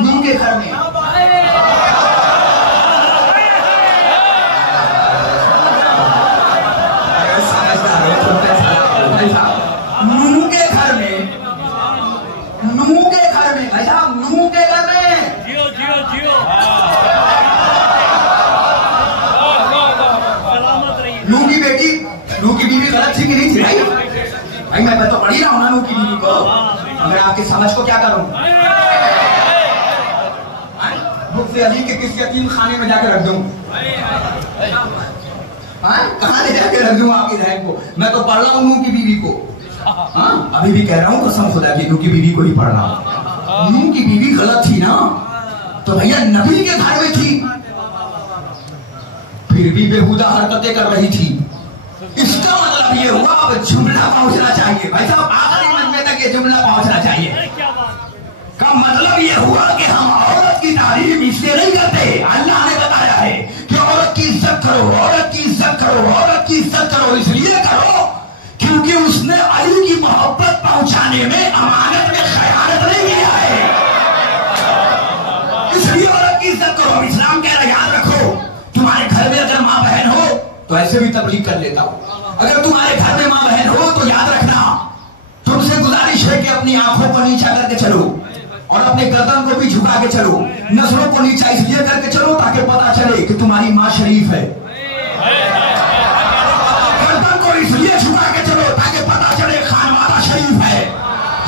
नूह के घर में, नूह के घर में, नूह के घर में, भाई साहब नूह के घर में, नूह की बेटी, नूह की बीवी गलत थी कि नहीं थी? भाई मैं तो पढ़ी रहा हूं ना नूह की बीवी को, मैं आपकी समझ को क्या करूं? भूख से अली के किस यतीम खाने में जाकर रख दूं? कहां ले जाकर रख दूं आपकी बहन को? मैं तो पढ़ रहा हूं नूह की बीवी को। अभी भी कह रहा हूं कसम खुदा की, नूह की बीवी को ही पढ़ रहा हूं। नूह की बीवी गलत थी ना, तो भैया नबी के घर में थी, फिर भी बेहुदा हरकतें कर रही थी। इसका मतलब ये हुआ अब जुमला पहुंचना चाहिए भाई साहब, आखिरी मजमे तक ये जुमला पहुंचना चाहिए। का मतलब ये हुआ कि हम औरत की तारीफ इसलिए नहीं करते, अल्लाह पहुंचाने में अमानत में खयानत नहीं किया है। इसलिए औरत की इज्जत करो। इस्लाम कह रहा है याद रखो, तुम्हारे घर में अगर माँ बहन हो तो ऐसे भी तबलीग कर लेता हूं। अगर तुम्हारे घर में माँ बहन हो तो याद रखना, तुमसे गुजारिश है कि अपनी आंखों को नीचा करके चलो और अपने गर्दन को भी झुका के चलो। नजरों को नीचा इसलिए करके चलो ताकि पता चले कि तुम्हारी माँ शरीफ है। गर्दन को इसलिए झुका के चलो ताकि पता चले खानवाला शरीफ है।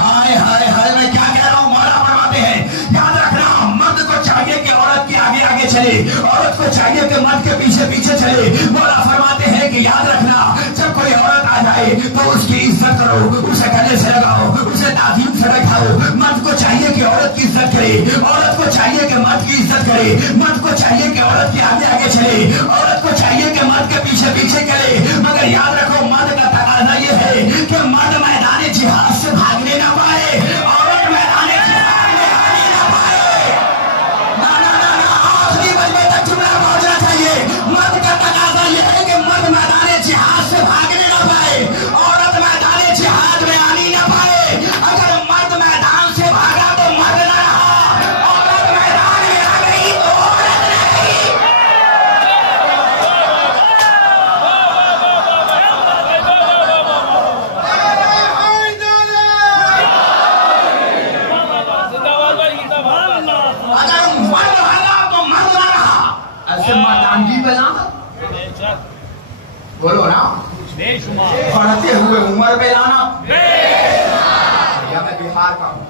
हाय हाय हाय, मैं क्या कह रहा हूं, मौला फरमाते हैं याद रखना, मर्द को चाहिए कि औरत के आगे आगे चले, औरत को चाहिए कि मर्द के पीछे पीछे चले। मौला फरमाते हैं कि याद रखना, जब कोई औरत आ जाए तो उसकी इज्जत करो, उसे गले से लगाओ, उसे ताज़ीम से रखाओ। मर्द को चाहिए कि औरत की इज्जत करे, औरत को चाहिए कि मर्द की इज्जत करे, मर्द को चाहिए कि औरत के आगे आगे चले, औरत को चाहिए कि मर्द के पीछे पीछे चले। मगर याद रखो, मर्द का तकाजा ये है कि मर्द मैदान जिहाद से भागने ना पाए, औरत मैदान जिहाद में आने ना पाए। ना ना ना ना, आखिरी बजने तक जुमला पहुंचना चाहिए। मर्द का तकाजा ये है कि मर्द मैदान जिहाद से भागने ना पाए, औरत मैदान जिहाद में आनी ना पाए। अगर मर्द मैदान से भागा तो मर्द ना रहा, औरत मैदान में आ गई तो औरत नहीं। अगर मर्द भागा तो मर्द ना रहा, ऐसे मर्दानगी पे लाना, बोलो ना, बढ़ते हुए उम्र पे लाना। या मैं बिहार का हूँ,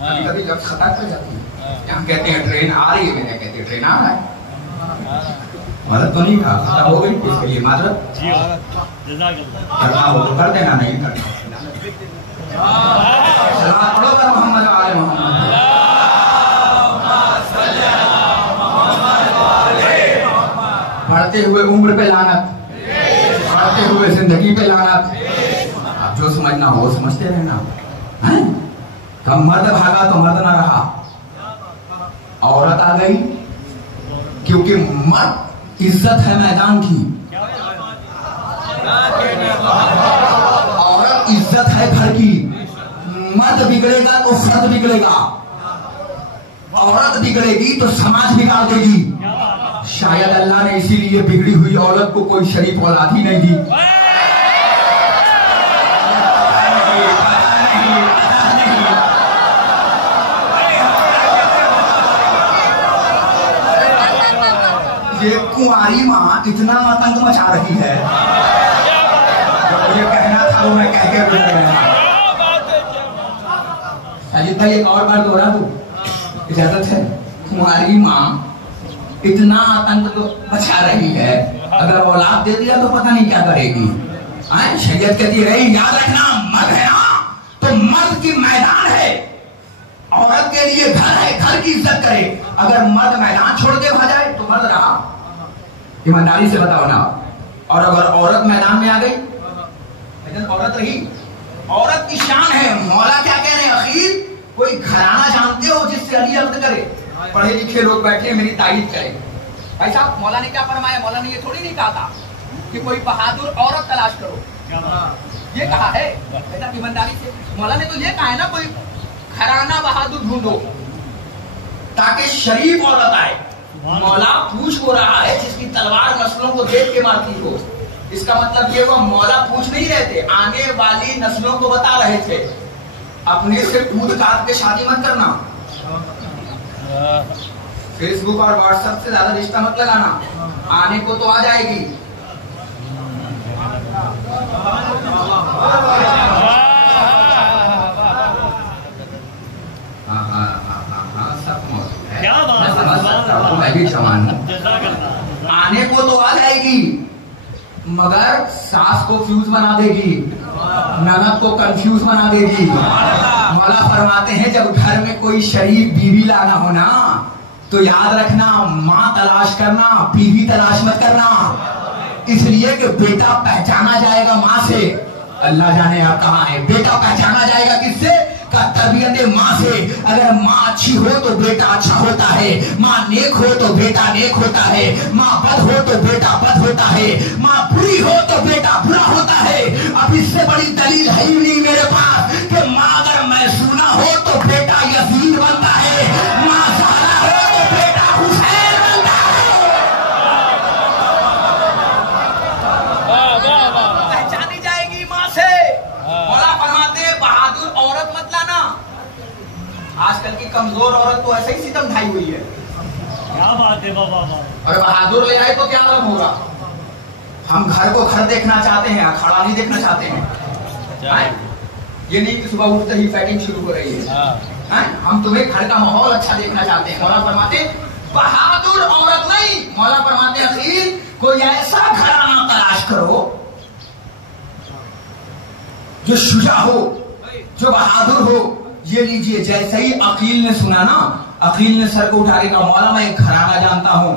कभी कभी जब खतक पे जाती है, यहाँ कहते हैं ट्रेन आ रही है, मैंने कहते हैं ट्रेन आ रहा है। मदद तो नहीं कहा, खता हो गई, इसके लिए माजरत करना हो तो कर देना, नहीं करना। सलाम पढ़ो कर मोहम्मद वाले मोहम्मद, बढ़ते हुए उम्र पे लानत, बढ़ते हुए जिंदगी पे लानत। अब जो समझना हो समझते रहना है। कब मर्द भागा तो मर्द ना रहा, औरत आ गई, क्योंकि मर्द इज्जत है मैदान की, औरत इज्जत है घर की। मर्द बिगड़ेगा तो फर्द बिगड़ेगा, औरत बिगड़ेगी तो समाज बिगाड़ देगी। शायद अल्लाह ने इसीलिए बिगड़ी हुई औरत को कोई शरीफ औलाद ही नहीं दी। ये कुंवारी माँ इतना आतंक मचा रही है, जो मुझे कहना था वो मैं कह के बोल रहा हूं। अजीत भाई एक और बार दोहरा दूं, इजाजत है? कुंवारी माँ इतना आतंक तो मचा रही है, अगर औलाद दे दिया तो पता नहीं क्या करेगी। शरीयत कहती रही याद रखना, मर्द है ना तो मर्द की मैदान है, औरत के लिए घर है, घर की इज्जत करे। अगर मर्द मैदान छोड़ के भाग जाए तो मर्द रहा, ईमानदारी से बताओ ना। और अगर औरत मैदान में आ गई, औरत रही। औरत की शान है। मौला क्या कह रहे हैं अखीर, कोई घराना जानते हो जिससे अली अर्द करे? पढ़े लिखे लोग बैठे मेरी तारीफ करें। भाई साहब, मौला ने क्या फरमाया? मौला ने ये थोड़ी नहीं कहा था कि कोई बहादुर औरत तलाश करो, ये कहा है ऐसा ईमानदारी से। मौला ने तो ये कहा है ना, कोई घराना बहादुर ढूंढो ताकि शरीफ औरत आए। मौला पूछ हो रहा है जिसकी तलवार नस्लों को देख के मारती हो। इसका मतलब ये वो मौला पूछ नहीं रहे थे, आने वाली नस्लों को बता रहे थे अपने से कूद काट के शादी मत करना। फेसबुक और व्हाट्सएप से ज्यादा रिश्ता मत लगाना, आने को तो आ जाएगी। मैं भी समान हूँ, आने को तो आ जाएगी मगर सास को फ्यूज बना देगी, ननद को कंफ्यूज बना देगी। मौला फरमाते हैं जब घर में कोई शरीफ बीवी लाना हो ना तो याद रखना, माँ तलाश करना, बीवी तलाश मत करना। इसलिए कि बेटा पहचाना जाएगा माँ से, अल्लाह जाने आप कहाँ है। बेटा पहचाना जाएगा किससे? का तरबियत माँ से। अगर माँ अच्छी हो तो बेटा अच्छा होता है, माँ नेक हो तो बेटा नेक होता है, माँ बद हो तो बेटा बद होता है, माँ बुरी हो तो बेटा बुरा होता है। अब इससे बड़ी दलील है ही नहीं मेरे पास कि माँ अगर मैसूना हो तो बेटा यजीद बनता है, माँ ज़हरा हो तो बेटा हुसैन बनता है। पहचानी जाएगी माँ से। मौला फरमाते बहादुर औरत मत लाना। आजकल की कमजोर औरत तो ऐसे ही सितम ढाई हुई है। क्या बात है बाबा। और बहादुर ले आए तो क्या आलम होगा। हम घर को घर देखना चाहते हैं, अखाड़ा नहीं देखना चाहते हैं। ये नहीं कि सुबह उठते ही फाइटिंग शुरू हो रही है। हम तुम्हें घर का माहौल अच्छा देखना चाहते हैं। मौला फरमाते बहादुर औरत नहीं, मौला फरमाते अखील कोई ऐसा घराना तलाश करो जो शुजा हो, जो बहादुर हो। ये लीजिए, जैसे ही अकील ने सुना ना, अकील ने सर को उठा के कहा मौला मैं एक घराना जानता हूं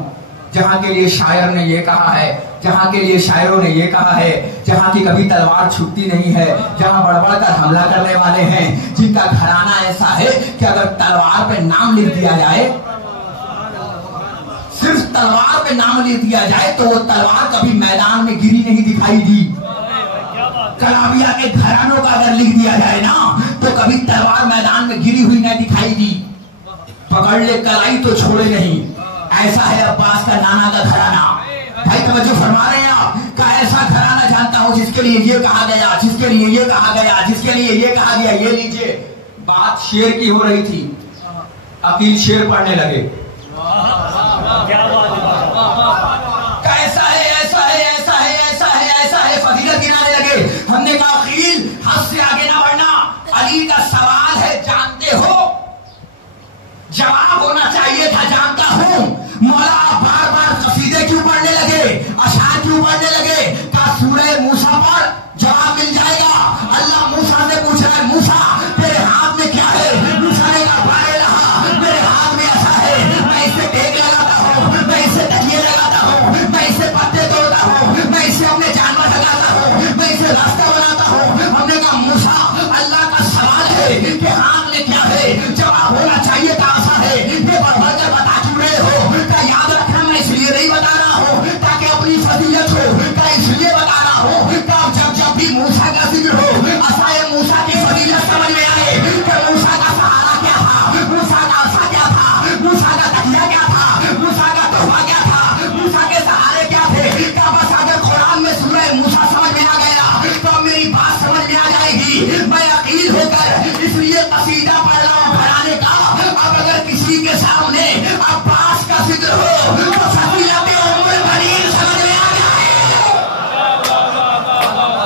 जहां के लिए शायर ने ये कहा है, जहां के लिए शायरों ने ये कहा है, जहां की कभी तलवार छूटती नहीं है, जहां बड़बड़ कर हमला करने वाले हैं, जिनका घराना ऐसा है कि अगर तलवार पे नाम लिख दिया जाए, सिर्फ तलवार पे नाम लिख दिया जाए तो वो तलवार कभी मैदान में गिरी नहीं दिखाई दी। कलाबिया के घरानों का अगर लिख दिया जाए ना तो कभी तलवार मैदान में गिरी हुई न दिखाई दी। पकड़ ले कलाई तो छोड़े नहीं। ऐसा है अब्बास का नाना का घराना। भाई तवज्जो फरमा रहे हैं आप? का ऐसा घराना जानता हूं जिसके लिए ये कहा गया, जिसके लिए ये कहा गया, जिसके लिए ये कहा गया। ये लीजिए, बात शेर की हो रही थी, अकील शेर पढ़ने लगे। क्या बात है बाबा। ऐसा है, ऐसा है, ऐसा है, ऐसा है, ऐसा है, फजीलत गिनाने लगे। हमने कहा अकील हद से आगे ना बढ़ना। अली का सवाल है, जानते हो? जवाब होना चाहिए था, जानता हूं। मौला बार बार कसीदे क्यों पढ़ने लगे, अशार क्यों पढ़ने लगे? का सूरह मूसा पर जवाब मिल जाएगा। अल्लाह मूसा से पूछ रहा है, मूसा तेरे हाथ में क्या है? मूसा ने कहा बारे रहा, मेरे हाथ में ऐसा है, मैं इसे टेक लगाता हूँ, मैं इसे तकिए लगाता हूँ, मैं इसे पत्ते तोड़ता हूँ, मैं इसे अपने जानवर लगाता हूँ, मैं इसे रास्ता बनाता हूँ। हमने कहा मूसा अल्लाह का सवाल है कि हाथ में क्या है, जवाब होना चाहिए था। ये बढ़ कर बता क्यों रहे हो? क्या याद रखना मैं इसलिए नहीं बता रहा हूँ ताकि अपनी फजीलत हो, क्या इसलिए बता रहा हूँ क्या जब भी मूसा का जिक्र हो असाए मूसा की फजीलत समझ में आए कि मूसा का सहारा क्या था, मूसा का आशा क्या था, मूसा का तकिया क्या था, मूसा का तोहफा क्या था, मूसा के सहारे क्या थे। क्या बस अगर कुरान में सूरह मूसा समझ में आ गया तो मेरी बात समझ में आ जाएगी। मैं अकील होकर इसलिए कसीदा पढ़ रहा हूँ घराने का। अब अगर किसी के सामने अब्बास का जिक्र हो तो फजीलत उम्र बनीर समझ में आ जाए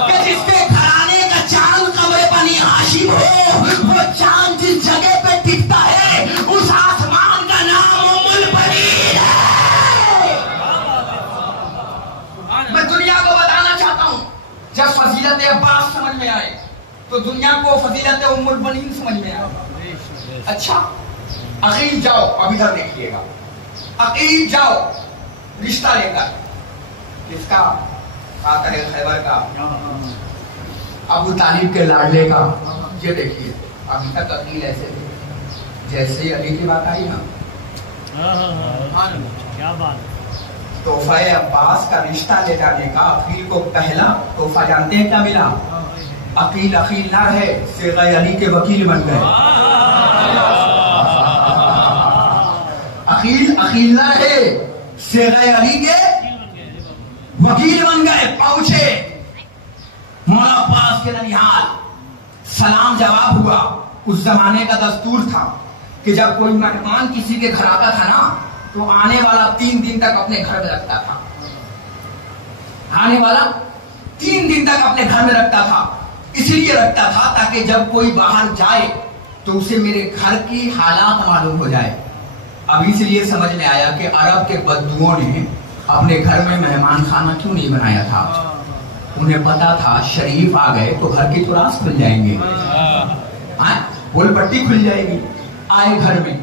कि जिसके घराने का चांद कमरे बनी हाशिम हो, वो चांद जिस जगह पे टिकता है उस आसमान का नाम उम्र बनीर है। मैं दुनिया को बताना चाहता हूँ, जब फजीलत अब्बास समझ में आए तो दुनिया को फजीलत उम्र बनीर समझ में आए। अच्छा अकील जाओ, अब इधर देखिएगा, अकील जाओ रिश्ता लेकर। किसका? फातह खैबर का, अबू तालिब के लाडले का। ये देखिए अभी तक अकील ऐसे थे जैसे अली की बात आई ना। क्या बात। तोहफा अब्बास का रिश्ता ले जाने का अकील को पहला तोहफा जानते हैं क्या मिला? अकील अकील ना रहे, सेगा अली के वकील बन गए। अकील अकील ना रहे, सेगा अली के वकील बन गए। पहुंचे मौला अब्बास के ननिहाल, सलाम जवाब हुआ। उस जमाने का दस्तूर था कि जब कोई मेहमान किसी के घर आता था ना तो आने वाला 3 दिन तक अपने घर में रखता था। आने वाला 3 दिन तक अपने घर में रखता था। इसलिए रखता था ताकि जब कोई बाहर जाए तो उसे मेरे घर की हालात मालूम हो जाए। अब इसलिए समझ में आया कि अरब के बद्दुओं ने अपने घर में मेहमान खाना क्यों नहीं बनाया था। उन्हें पता था शरीफ आ गए तो घर की तुरास खुल जाएंगे, गोल पट्टी खुल जाएगी। आए घर में,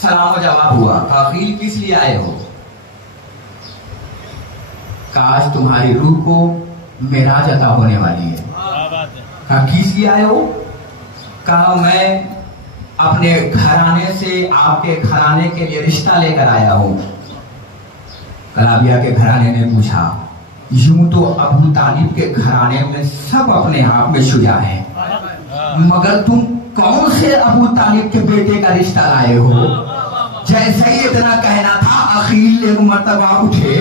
सलाम जवाब हुआ। अकील किस लिए आए हो? काश तुम्हारी रूह को मेराज अता होने वाली है। किस लिए आए हो? कहा मैं अपने घराने से आपके घराने के लिए रिश्ता लेकर आया हूं। कलाबिया के घराने ने पूछा, यूं तो अबू तालिब के घराने में सब अपने आप में शुजा है, मगर तुम कौन से अबू तालिब के बेटे का रिश्ता लाए हो? जैसे ही इतना कहना था, अखील एक मर्तबा उठे,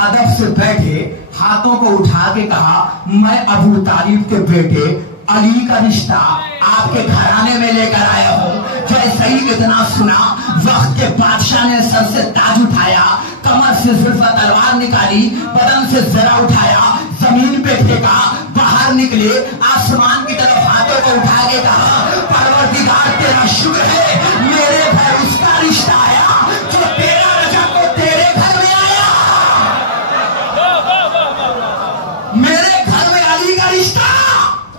अदब से बैठे, हाथों को उठा के कहा, मैं अबू तालिब के बेटे अली का रिश्ता आपके घराने में लेकर आया हूँ। जैसे ही इतना सुना, वक्त के बादशाह ने सर से ताज उठाया, कमर से जुल्फा तलवार निकाली, बदन से जरा उठाया, जमीन पे फेंका, बाहर निकले, आसमान की तरफ हाथों को उठा के कहा, परवरदिगार तेरा शुक्र है, मेरे घर उसका रिश्ता आया जो तेरा रजा को तेरे घर में आया। मेरे घर में अली का रिश्ता।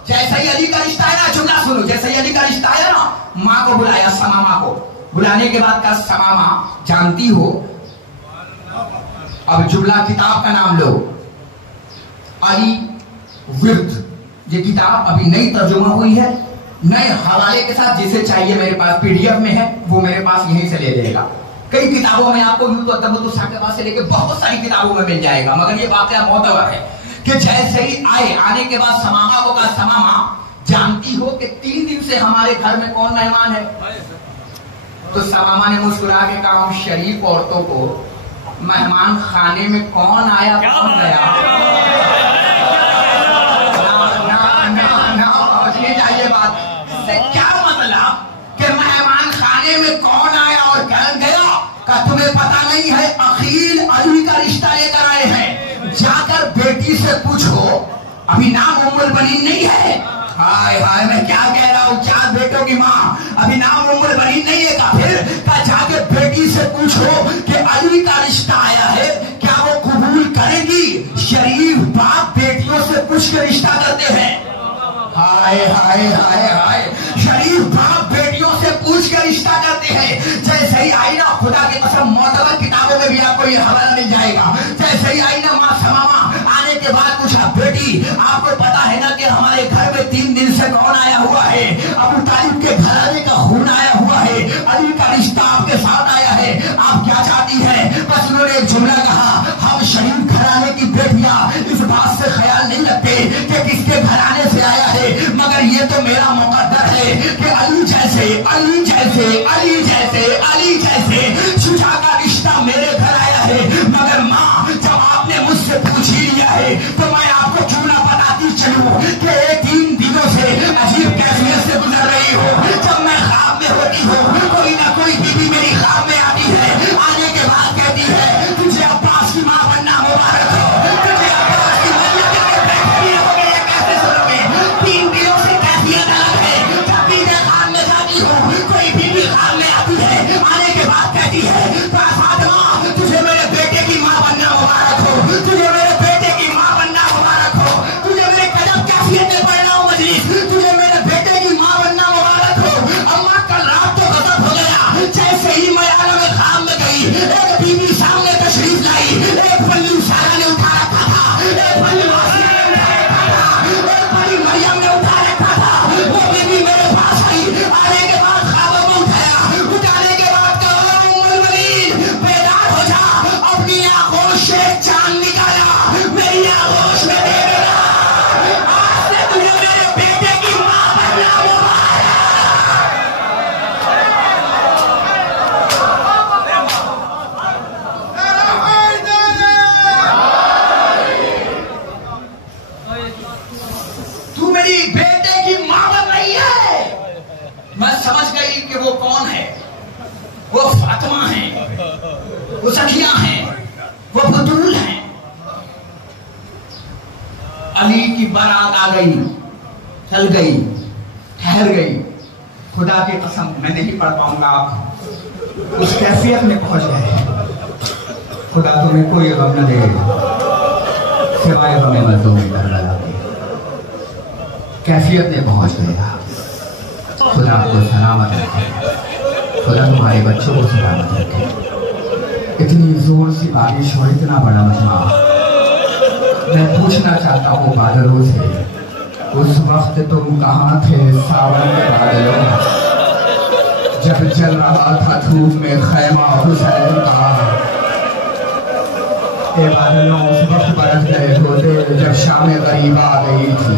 जैसे ही अली का रिश्ता आया, जुमला सुनो, जैसे ही अली का रिश्ता आया ना, माँ को बुलाया, समामा को बुलाने के बाद कहा, समामा जानती हो, अब जुमला किताब का नाम लो, अली विर्द, ये किताब अभी नई तर्जुमा हुई है, नए हवाले के साथ, जिसे चाहिए मेरे पास पीडीएफ में है, वो मेरे पास यहीं से ले लेगा। कई किताबों में आपको यूं तो के पास से लेके बहुत सारी किताबों में मिल जाएगा, मगर ये वाकया मोतबर है कि जैसे ही आने के बाद समामा को कहा, समामा जानती हो कि 3 दिन से हमारे घर में कौन मेहमान है? तो समामा ने मुस्कुरा के कहा, हम शरीफ औरतों को मेहमान खाने में कौन आया कौन गया, चाहिए बात से क्या मतलब कि मेहमान खाने में कौन आया और कौन गया का तुम्हें पता नहीं है? अखील अली का रिश्ता लेकर आए हैं, जाकर बेटी से पूछो, अभी नाम उम्मुल बनीन नहीं है। हाय हाय, मैं क्या कह रहा हूँ, 4 बेटों की माँ, अभी नाम उम्मुल बनीन नहीं है का? फिर का जाके बेटी से पूछो कि अली का रिश्ता आया है, क्या वो कबूल करेगी? शरीफ बाप बेटियों से पूछ के रिश्ता करते हैं। हाय हाय हाय हाय, शरीफ बाप बेटियों से पूछ कर रिश्ता करते हैं। जैसे ही आई ना, खुदा की कसम मोतबर किताबों में भी आपको ये हवाला मिल जाएगा, जैसे ही आई ना माँ समामा, आने के बाद पूछा, बेटी आपको पता है ना कि हमारे घर में 3 दिन से कौन आया हुआ है? अबू तालिब के घराने का खून आया हुआ है, अली का रिश्ता आपके साथ आया है, आप क्या चाहती है? बस उन्होंने एक जुमला कहा, हम शरीफ घराने की बेटियां इस बात से ख्याल नहीं रखते कि किसके घराने से आया है, मगर ये तो मेरा मुकद्दर है कि अली जैसे अली जैसे अली जैसे अली जैसे शुजा का रिश्ता मेरे घर आया है। मगर माँ, जब आपने मुझसे पूछ ही लिया है तो मैं आपको क्यों ना बताती चलूं कि 3 दिनों से अजीब कैफियत से गुजर रही हो। जब मैं ख्वाब में होती हूँ, कोई ना कोई बीबी मेरी ख्वाब में आती है, आने के बाद कहती है, तुझे अब्बास की माँ बनना मुबारक हो, तुझे अब्बास की माँ कैसे सुनोगे? 3 दिनों से कैफियत अलग है। जब भी मैं ख्वाब में जाती हूँ, कोई बीबी ख्वाब में आती है, आने के बाद कहती है, फातिमा तुझे मेरे बेटे की माँ बनना मुबारक हो, तुझे मेरे बेटे की माँ बनना मुबारक हो, तुझे मेरे कदम कैफियत में पढ़ रहा हूँ मजलिस, तुझे मेरे बेटे की माँ बनना मुबारक हो। अम्मा कल रात तो गजब हो गया, जैसे ही मैं आलम में ख्वाब में गई, एक बीबी सामने तशरीफ लाई, एक पल्लू सारा ने उठा रखा था, एक पल्लू आसिया ने उठा रखा था, एक बड़ी मरियम ने उठा रखा था। वो बीबी मेरे पास आई, आने के बाद ख्वाबों में उठाया, उठाने के बाद कहा, उम्मुल बनीन बेदार हो जा, अपनी आंखों से चांद निकाला, मेरी आंखों में दे देना, आज से तुझे मेरे बेटे की माँ बनना मुबारक। तू मेरी बेटे की माँ बन रही है। मैं समझ गई कि वो कौन है, वो फातिमा है, वो सखिया है, वो बतूल है। अली की बारात आ गई, चल गई, ठहर गई। खुदा की कसम मैं नहीं पढ़ पाऊंगा, आप उस कैफियत में पहुंच गए। खुदा तुम्हें कोई गम न दे सिवाय गम मजलूम करबला के। कैफियत में पहुंच गया। खुदा आपको सलामत रखे, खुदा तुम्हारे बच्चों को सलामत रखे। इतनी जोर सी बारिश और इतना बड़ा मजमा, मैं पूछना चाहता हूँ बादलों से, उस वक्त तुम कहाँ थे सावन के बादलों, जब जल रहा था धूप में खैमा हुसैन का। ये बादलों उस वक्त बरस गए होते जब शाम गरीब आ गई थी।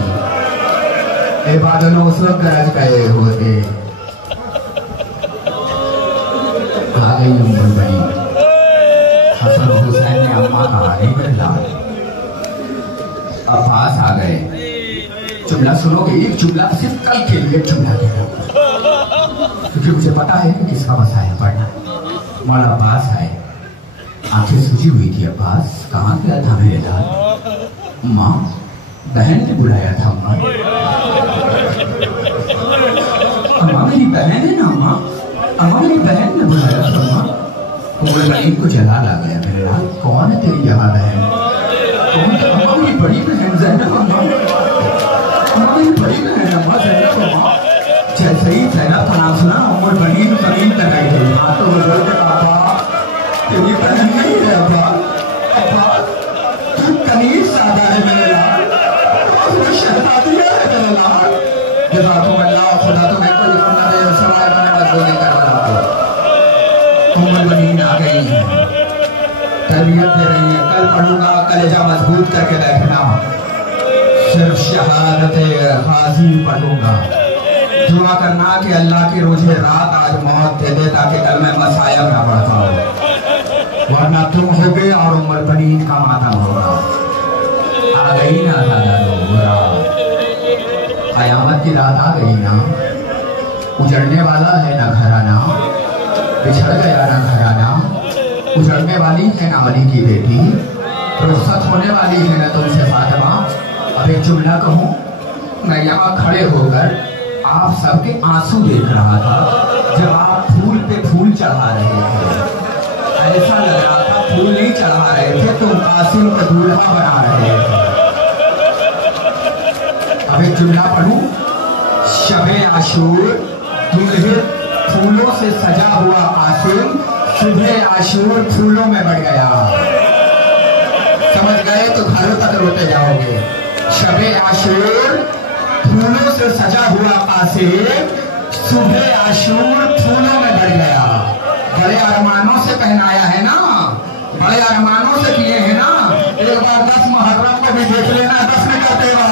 ये बादलों उस वक्त गरज गए होते। आ गई उम्र बड़ी, हसन हुसैन ने अम्मा कहा नहीं मेरे लाल। अब्बास आ गए। जुमला सुनोगे, एक जुमला सिर्फ कल के लिए जुमला कह रहा हूं, क्योंकि मुझे पता है कि किसका मसा है पढ़ना। मौला अब्बास आए, आंखें सूजी हुई थी। अब्बास कहाँ गया था मेरे लाल? माँ बहन ने बुलाया था। अम्मा मेरी बहन है ना अम्मा, अम्मा मेरी बहन ने बुलाया था अम्मा। उम्र बहन को जलाल आ गया मेरे लाल। कौन है तेरी यहाँ बहन? अम्मा मेरी बड़ी बहन ज़ैनब। अम्मा मेरी बड़ी बहन अम्मा ज़ैनब। अम्मा जैसे ही ज़ैनब का नाम सुना उम्र बनी तो जमीन पे बैठ गई। हाँ तो बोल के पापा तेरी बहन नहीं है अब्बा। अब्बा तू कनीज सादा है मेरे लाल, तू शहजादिया है मेरे लाल। जज़ाकुमुल्लाह, खुदा तुम्हें कोई खुदा दे सवाए बने मजबूरी करवा दो। उम्र बनी आ गई है, तरबियत दे रही है। कल पढ़ूंगा, कलेजा मजबूत करके बैठना। सिर्फ शहादत गाजी पढ़ूंगा। दुआ करना कि अल्लाह की रोजे रात आज मौत दे दे, ताकि कल मैं मसायब ना बढ़ता हूँ, वरना तुम हो गए और उम्र बनी का मातम होगा। आ गई ना कयामत की रात आ गई ना। उजड़ने वाला है ना घराना, बिछड़ गया ना घराना। उजड़ने वाली है ना अली की बेटी, रुखसत होने वाली है ना तुमसे फातिमा। अब एक जुमला कहूँ, मैं यहाँ खड़े होकर आप सबके आंसू देख रहा था जब आप फूल पे फूल चढ़ा रहे थे। ऐसा लग रहा था फूल नहीं चढ़ा रहे थे, तुम कासिम को दूल्हा बना रहे थे। अब एक जुमला पढ़ूं, शबे आशूर दूल्हे फूलों से सजा हुआ कासिम, सुबह आशूर फूलों में बढ़ गया। समझ गए तो घरों तक रोते जाओगे। शबे आशूर फूलों से सजा हुआ कासिम, सुबह आशूर फूलों में बढ़ गया। बड़े अरमानों से पहनाया है ना, बड़े अरमानों से किए हैं ना। एक बार 10 मुहर्रम को भी देख लेना, 10 में करते हुआ,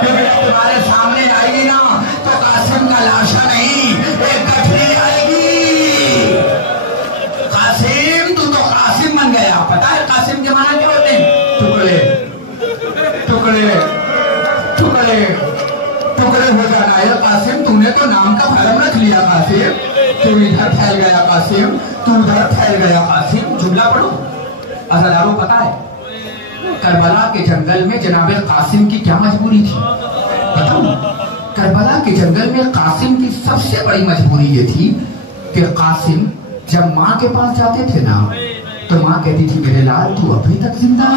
क्योंकि तुम्हारे सामने आएगी ना तो कासिम का लाशा नहीं, एक गठरी आएगी। कासिम तू तो कासिम बन गया। पता है कासिम के माना क्या होते हैं? टुकड़े टुकड़े टुकड़े टुकड़े हो जाना है। कासिम तूने तो नाम का भरम रख लिया कासिम, तू इधर फैल गया कासिम, तू उधर फैल गया कासिम। जुमला पढ़ो। अज़रारो पता है करबला के जंगल में जनाब कासिम की क्या मजबूरी थी? बताऊं? करबला के जंगल में कासिम की सबसे बड़ी मजबूरी ये थी कि कासिम जब माँ के पास जाते थे ना तो माँ कहती थी मेरे लाल तू अभी तक जिंदा।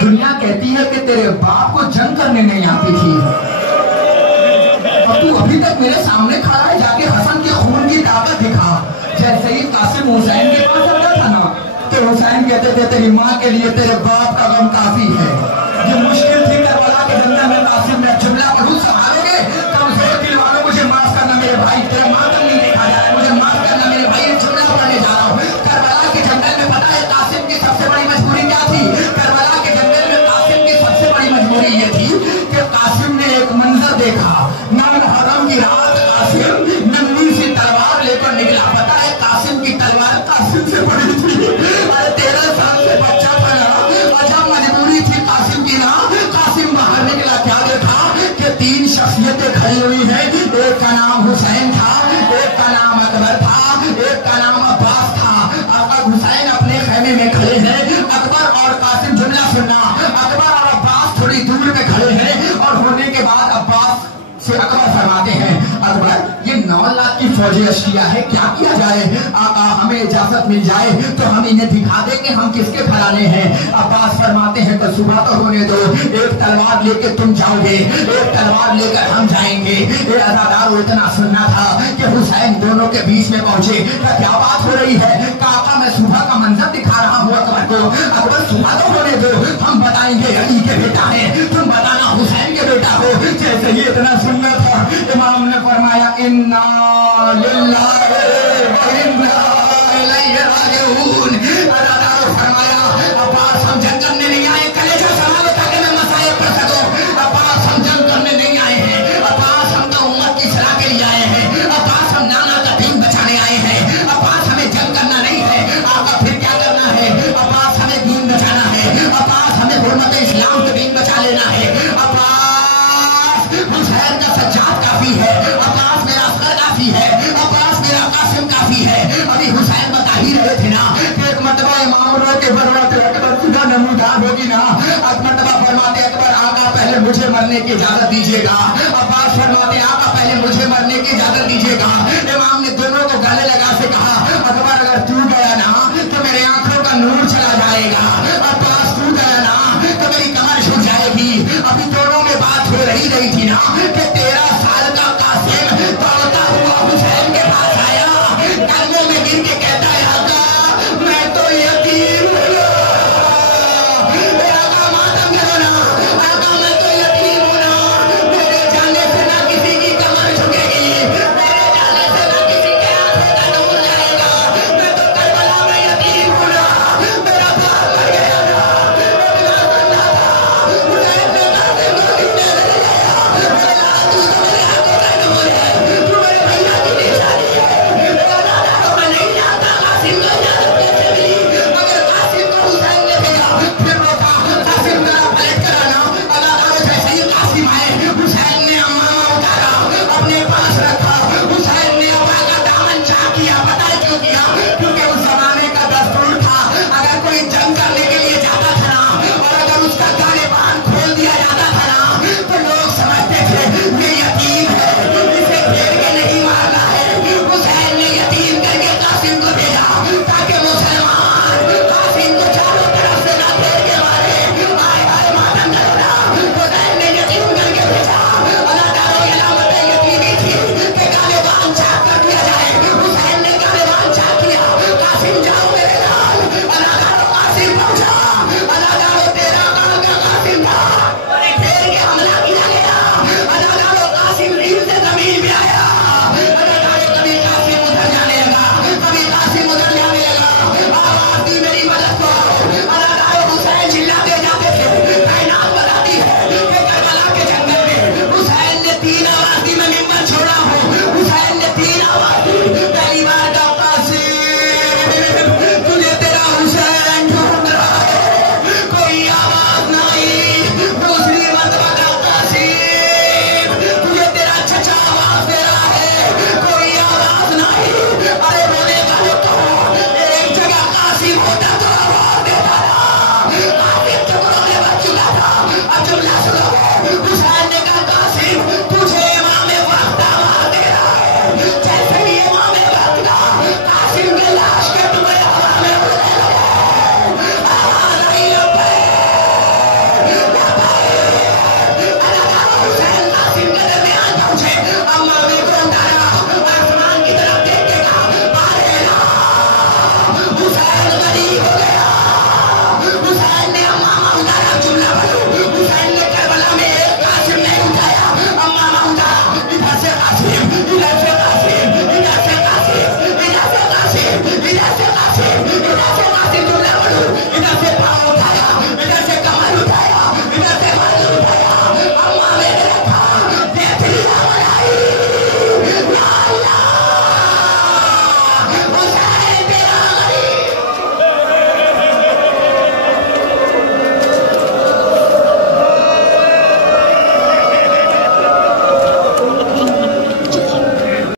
दुनिया कहती है कि तेरे बाप को जंग करने नहीं आती थी और तू अभी तक मेरे सामने खड़ा है, जाके हसन के खून की ताकत दिखा। जैसे ही कासिम हुसैन के पास आता था ना तो हुसैन कहते थे तेरी माँ के लिए तेरे बाप का गम काफी है। जो मुश्किल थी करबला के जंगल में कासिम ने जुमला पढ़ू संभालोगे। कमजोर दिल वालों मुझे माफ करना मेरे भाई, तेरा मातम नहीं देखा जा रहा है, मुझे माफ करना मेरे भाई। जुमला पढ़ने जा रहा हूँ। करबला के जंगल में पता है कासिम की सबसे बड़ी मजबूरी क्या थी? करबला के जंगल में कासिम की सबसे बड़ी मजबूरी ये थी कि कासिम ने एक मंजर देखा। मुहर्रम की रात कासिम नन्ही सी तलवार लेकर निकला। पता है कासिम की तलवार कासिम से बड़ी थी। अरे 13 साल से बच्चा था ना, अजब मजबूरी थी कासिम की ना। कासिम बाहर निकला, क्या देखा कि 3 शख्सियतें खड़ी हुई हैं। एक का नाम हुसैन था, एक का नाम अकबर था, एक का नाम अब्बास था। अकबर हुसैन अपने खेमे में खड़े हैं, अकबर और कासिम। जुमला सुनना, अकबर और अब्बास थोड़ी दूर में खड़े हैं और होने के बाद अब्बास से अकबर फरमाते हैं अकबर ये 9 लाख की फौजी अश्किया है, क्या किया जाए? हमें इजाजत मिल जाए तो हम इन्हें दिखा दें कि हम किसके घराने हैं। अब्बास फरमाते हैं तो सुबह तो होने दो, एक तलवार लेकर तुम जाओगे, एक तलवार लेकर हम जाएंगे। ये अज़ादार इतना सुनना था कि हुसैन दोनों के बीच में पहुंचे। क्या बात हो रही है? काका मैं सुबह का मंजर दिखा रहा हूँ अकबर को। अकबर सुबह तो होने दो, हम बताएंगे अली के बेटा है, तुम बताना ये इतना सुनना था। इमाम ने फरमाया इन्ना लिल्लाहि व इन्ना इलैहि राजिऊन। फरमाया अब्बास हम जंग करने नहीं आए, कलेजा संभालो ताकि मैं मसाइल पढ़ सकूं। अब्बास हम जंग करने नहीं आए हैं, अब्बास हम तो उम्मत की सलाह के लिए आए हैं, अब्बास हम नाना का दीन बचाने आए हैं, अब्बास हमें जंग करना नहीं है। आपका फिर क्या करना है? अब्बास हमें दीन बचाना है, अब्बास हमें हुर्मत इस्लाम के दीन बचा लेना है। अब्बास हुसैन का सज्जाद काफी है, अब्बास मेरा असगर काफी है, अब्बास मेरा कासिम काफी है। अभी हुसैन बता ही रहे थे ना कि एक मरतबा इमाम के फरमाते अकबर खुदा नमूदार होगी ना, एक मरतबा फरमाते अकबर आका पहले मुझे मरने की इजाजत दीजिएगा। अब्बास फरमाते आका पहले मुझे मरने की इजाजत दीजिएगा। इमाम ने दोनों को गले लगा से कहा अकबर अगर तू गया ना तो मेरे आंखों का नूर चला जाएगा, अब्बास तू गया ना तो मेरी कमर छूट जाएगी। अभी दोनों में बात हो रही थी ना कि 13 साल का कासिम दौड़ता हुआ हुसैन के पास आया, कदमों में गिर के कहता है आका मैं तो यतीम हूं, आका मातम करो ना, आका मैं तो यतीम हूं ना, मेरे जाने से ना किसी की कमर झुकेगी, मेरे जाने से ना किसी के आंखों का नूर जाएगा, मैं तो करबला में यतीम हूं ना, मेरा बाप मर गया ना, मेरा बंदा था हुसैन ने कासिम को कितने ले गया, मेरा तू तो मेरे आंखों का नूर है, तू मेरे भैया की निशानी है, मेरा दादा को मैं नहीं जानता कासिम को इजाजत कैसे मिली, मगर कासिम को हुसैन ने भेजा। फिर वो था कासिम जरा पलट कर आना, अल्लाह जैसे ही कासिम आए हुसैन ने अम्मा उतारा अपने पास रखा, हुसैन ने अब्बा का दामन चाह किया। पता है क्यों किया? क्योंकि उस जमाने का दस्तूर था अगर कोई जंग करने के लिए जाता था ना और अगर उसका गालिबान खोल दिया जाता था ना तो लोग समझते थे ये यतीम है, इसे घेर के नहीं मारना है। हुसैन ने यतीम करके कासिम को भेजा ताकि मुसलमान कासिम को चारों तरफ से ना घेर के मारे। हाय हाय मातम करो ना, हुसैन ने यतीम करके भेजा। अल्लाह ताला की अलामत यतीमी थी कि गालिबान चाक कर दिया जाए। हुसैन ने गालिबान चाक किया, कासिम जाओ मेरे लाल। अल्लाह ताला कासिम पहुंचा, अल्लाह ताला 13 साल का कासिम था, घेर के हमला किया गया। अल्लाह ताला कासिम नींद से जमीन पे आया। अल्लाह ताला कभी कासिम उधर जाने लगा, कभी कासिम उधर जाने लगा। आवाज दी मेरी मदद करो। अल्लाह ताला हुसैन चिल्लाते जाते थे। कायनात बताती है कि करबला के जंगल में हुसैन ने 3 आवाज दी, मैं मिंबर छोड़ा हूँ। हुसैन ने 3 आवाज दी। पहली बार का कासिम तुझे तेरा हुसैन ढूंढ रहा है, कोई आवाज ना आई। दूसरी मरतबा का कासिम तुझे तेरा चचा आवाज दे रहा है, कोई आवाज ना आई। अरे रोने वाले तो एक जगह कासिम होता तो आवाज देता था, कासिम टुकड़ों में बच चुका था। अब जुमला सुनो, हुसैन ने कहा कासिम तुझे इमाम वक्त आवाज दे रहा है। जैसे ही इमाम वक्त का कासिम के लाश के टुकड़े हवा में उड़ने लगे, आवाज आई हुसैन कासिम के दरमियान पहुंचे। अम्मा को उतारा, आसमान की तरफ देख के कहा हुसैन